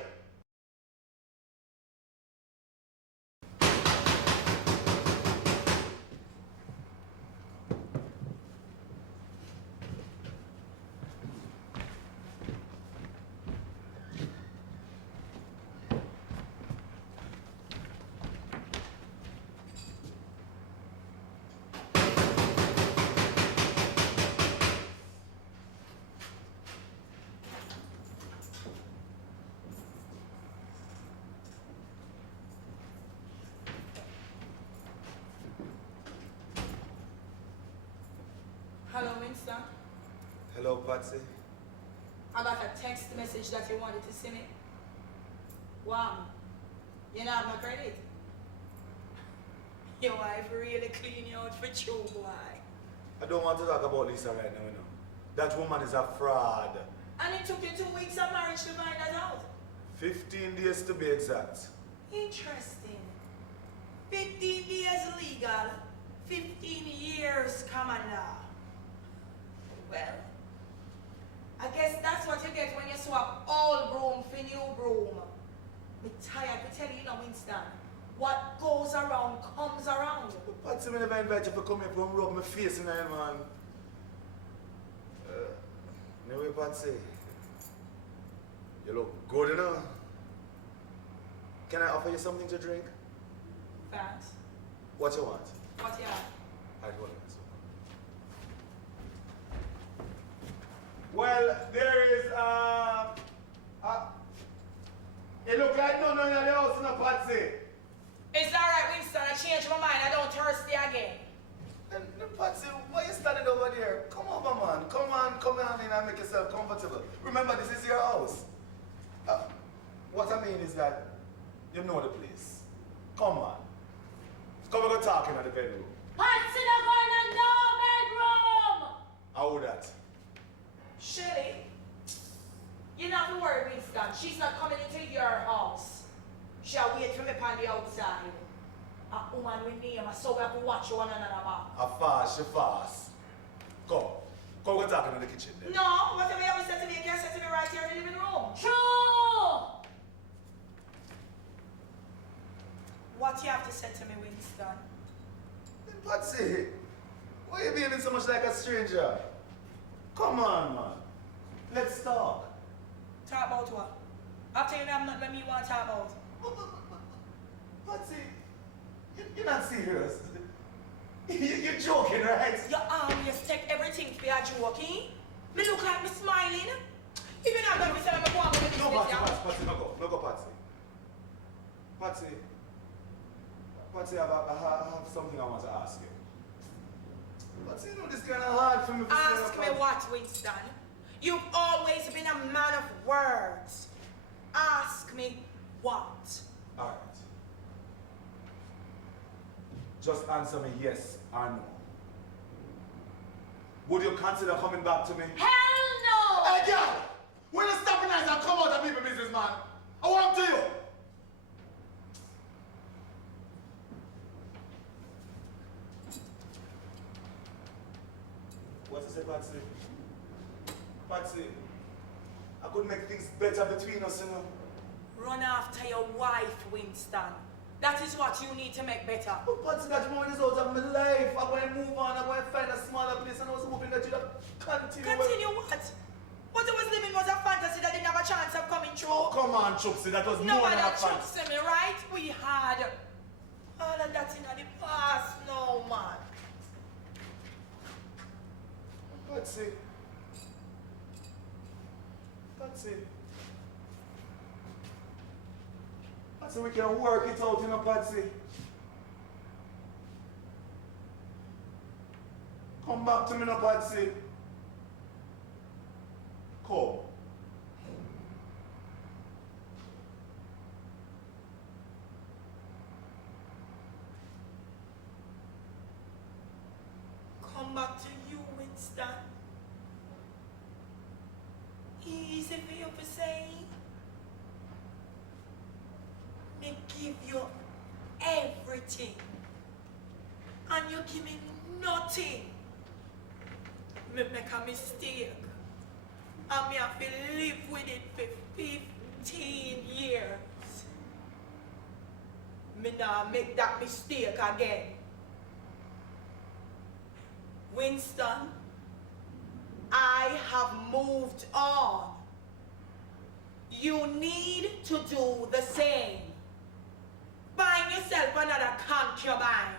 Hello, Winston. Hello, Patsy. I got a text message that you wanted to see me. Wow. You know my credit. Your wife really clean you out for true, boy. I don't want to talk about Lisa right now, you know. That woman is a fraud. And it took you 2 weeks of marriage to find that out. 15 days to be exact. Interesting. 15 days legal, 15 years common law. Well, I guess that's what you get when you swap old broom for new broom. I'm tired to tell you, Winston. What goes around comes around. Patsy, I never invite you to come here and rub my face in there, man. Anyway, Patsy, you look good enough. Can I offer you something to drink? Thanks. What you want? What you have? I hold it. Well, there is it look like no in the house in a Patsy. It's alright, Winston. I changed my mind. I don't thirsty again. Then, Patsy, why are you standing over there? Come over, man. Come on in and make yourself comfortable. Remember, this is your house. What I mean is that you know the place. Come on. Come and go talking in the bedroom. Patsy not going in no bedroom! How that? Shirley, you're not to worry, Winston. She's not coming into your house. She'll wait for me on the outside. A woman with name, so we have to watch one another back. A fast, she fast. Come go talking in the kitchen then. No, whatever you have to say to me, you can say to me right here in the living room. True! What you have to say to me, Winston? Then, Patsy, why are you behaving so much like a stranger? Come on, man. Let's talk. Talk about what? After you know I'm not what me want to talk about. Patsy, you're not serious. You're joking, right? You always take everything to be a joking. Me look like me smiling. Even I'm not saying I'm going to do No, this. Patsy, no go, Patsy. Patsy, I have something I want to ask you. Patsy, you know this kind of hard for me to say. Ask me what, Winston? You've always been a man of words. Ask me what? All right. Just answer me yes or no. Would you consider coming back to me? Hell no! Hey, girl! When you stop nice and come out of people business, man, I want to you. What you say, Patsy? Patsy, I could make things better between us, you know. Run after your wife, Winston. That is what you need to make better. But Patsy, that moment is out of my life. I'm going to move on. I'm going to find a smaller place, and I was hoping that you'd continue. Continue what? What I was living was a fantasy that didn't have a chance of coming true. Oh, come on, Chupsy. That was No more one than a had fan. trust me, right? We had. All of that in the past, no man. Patsy. Patsy, we can work it out, you know, Patsy. Come back to me, no, Patsy. back to you, Winston. Easy for you to say. Me give you everything. And you give me nothing. Me make a mistake. And me have to live with it for 15 years. Me not make that mistake again. Winston, I have moved on. You need to do the same. Find yourself another concubine.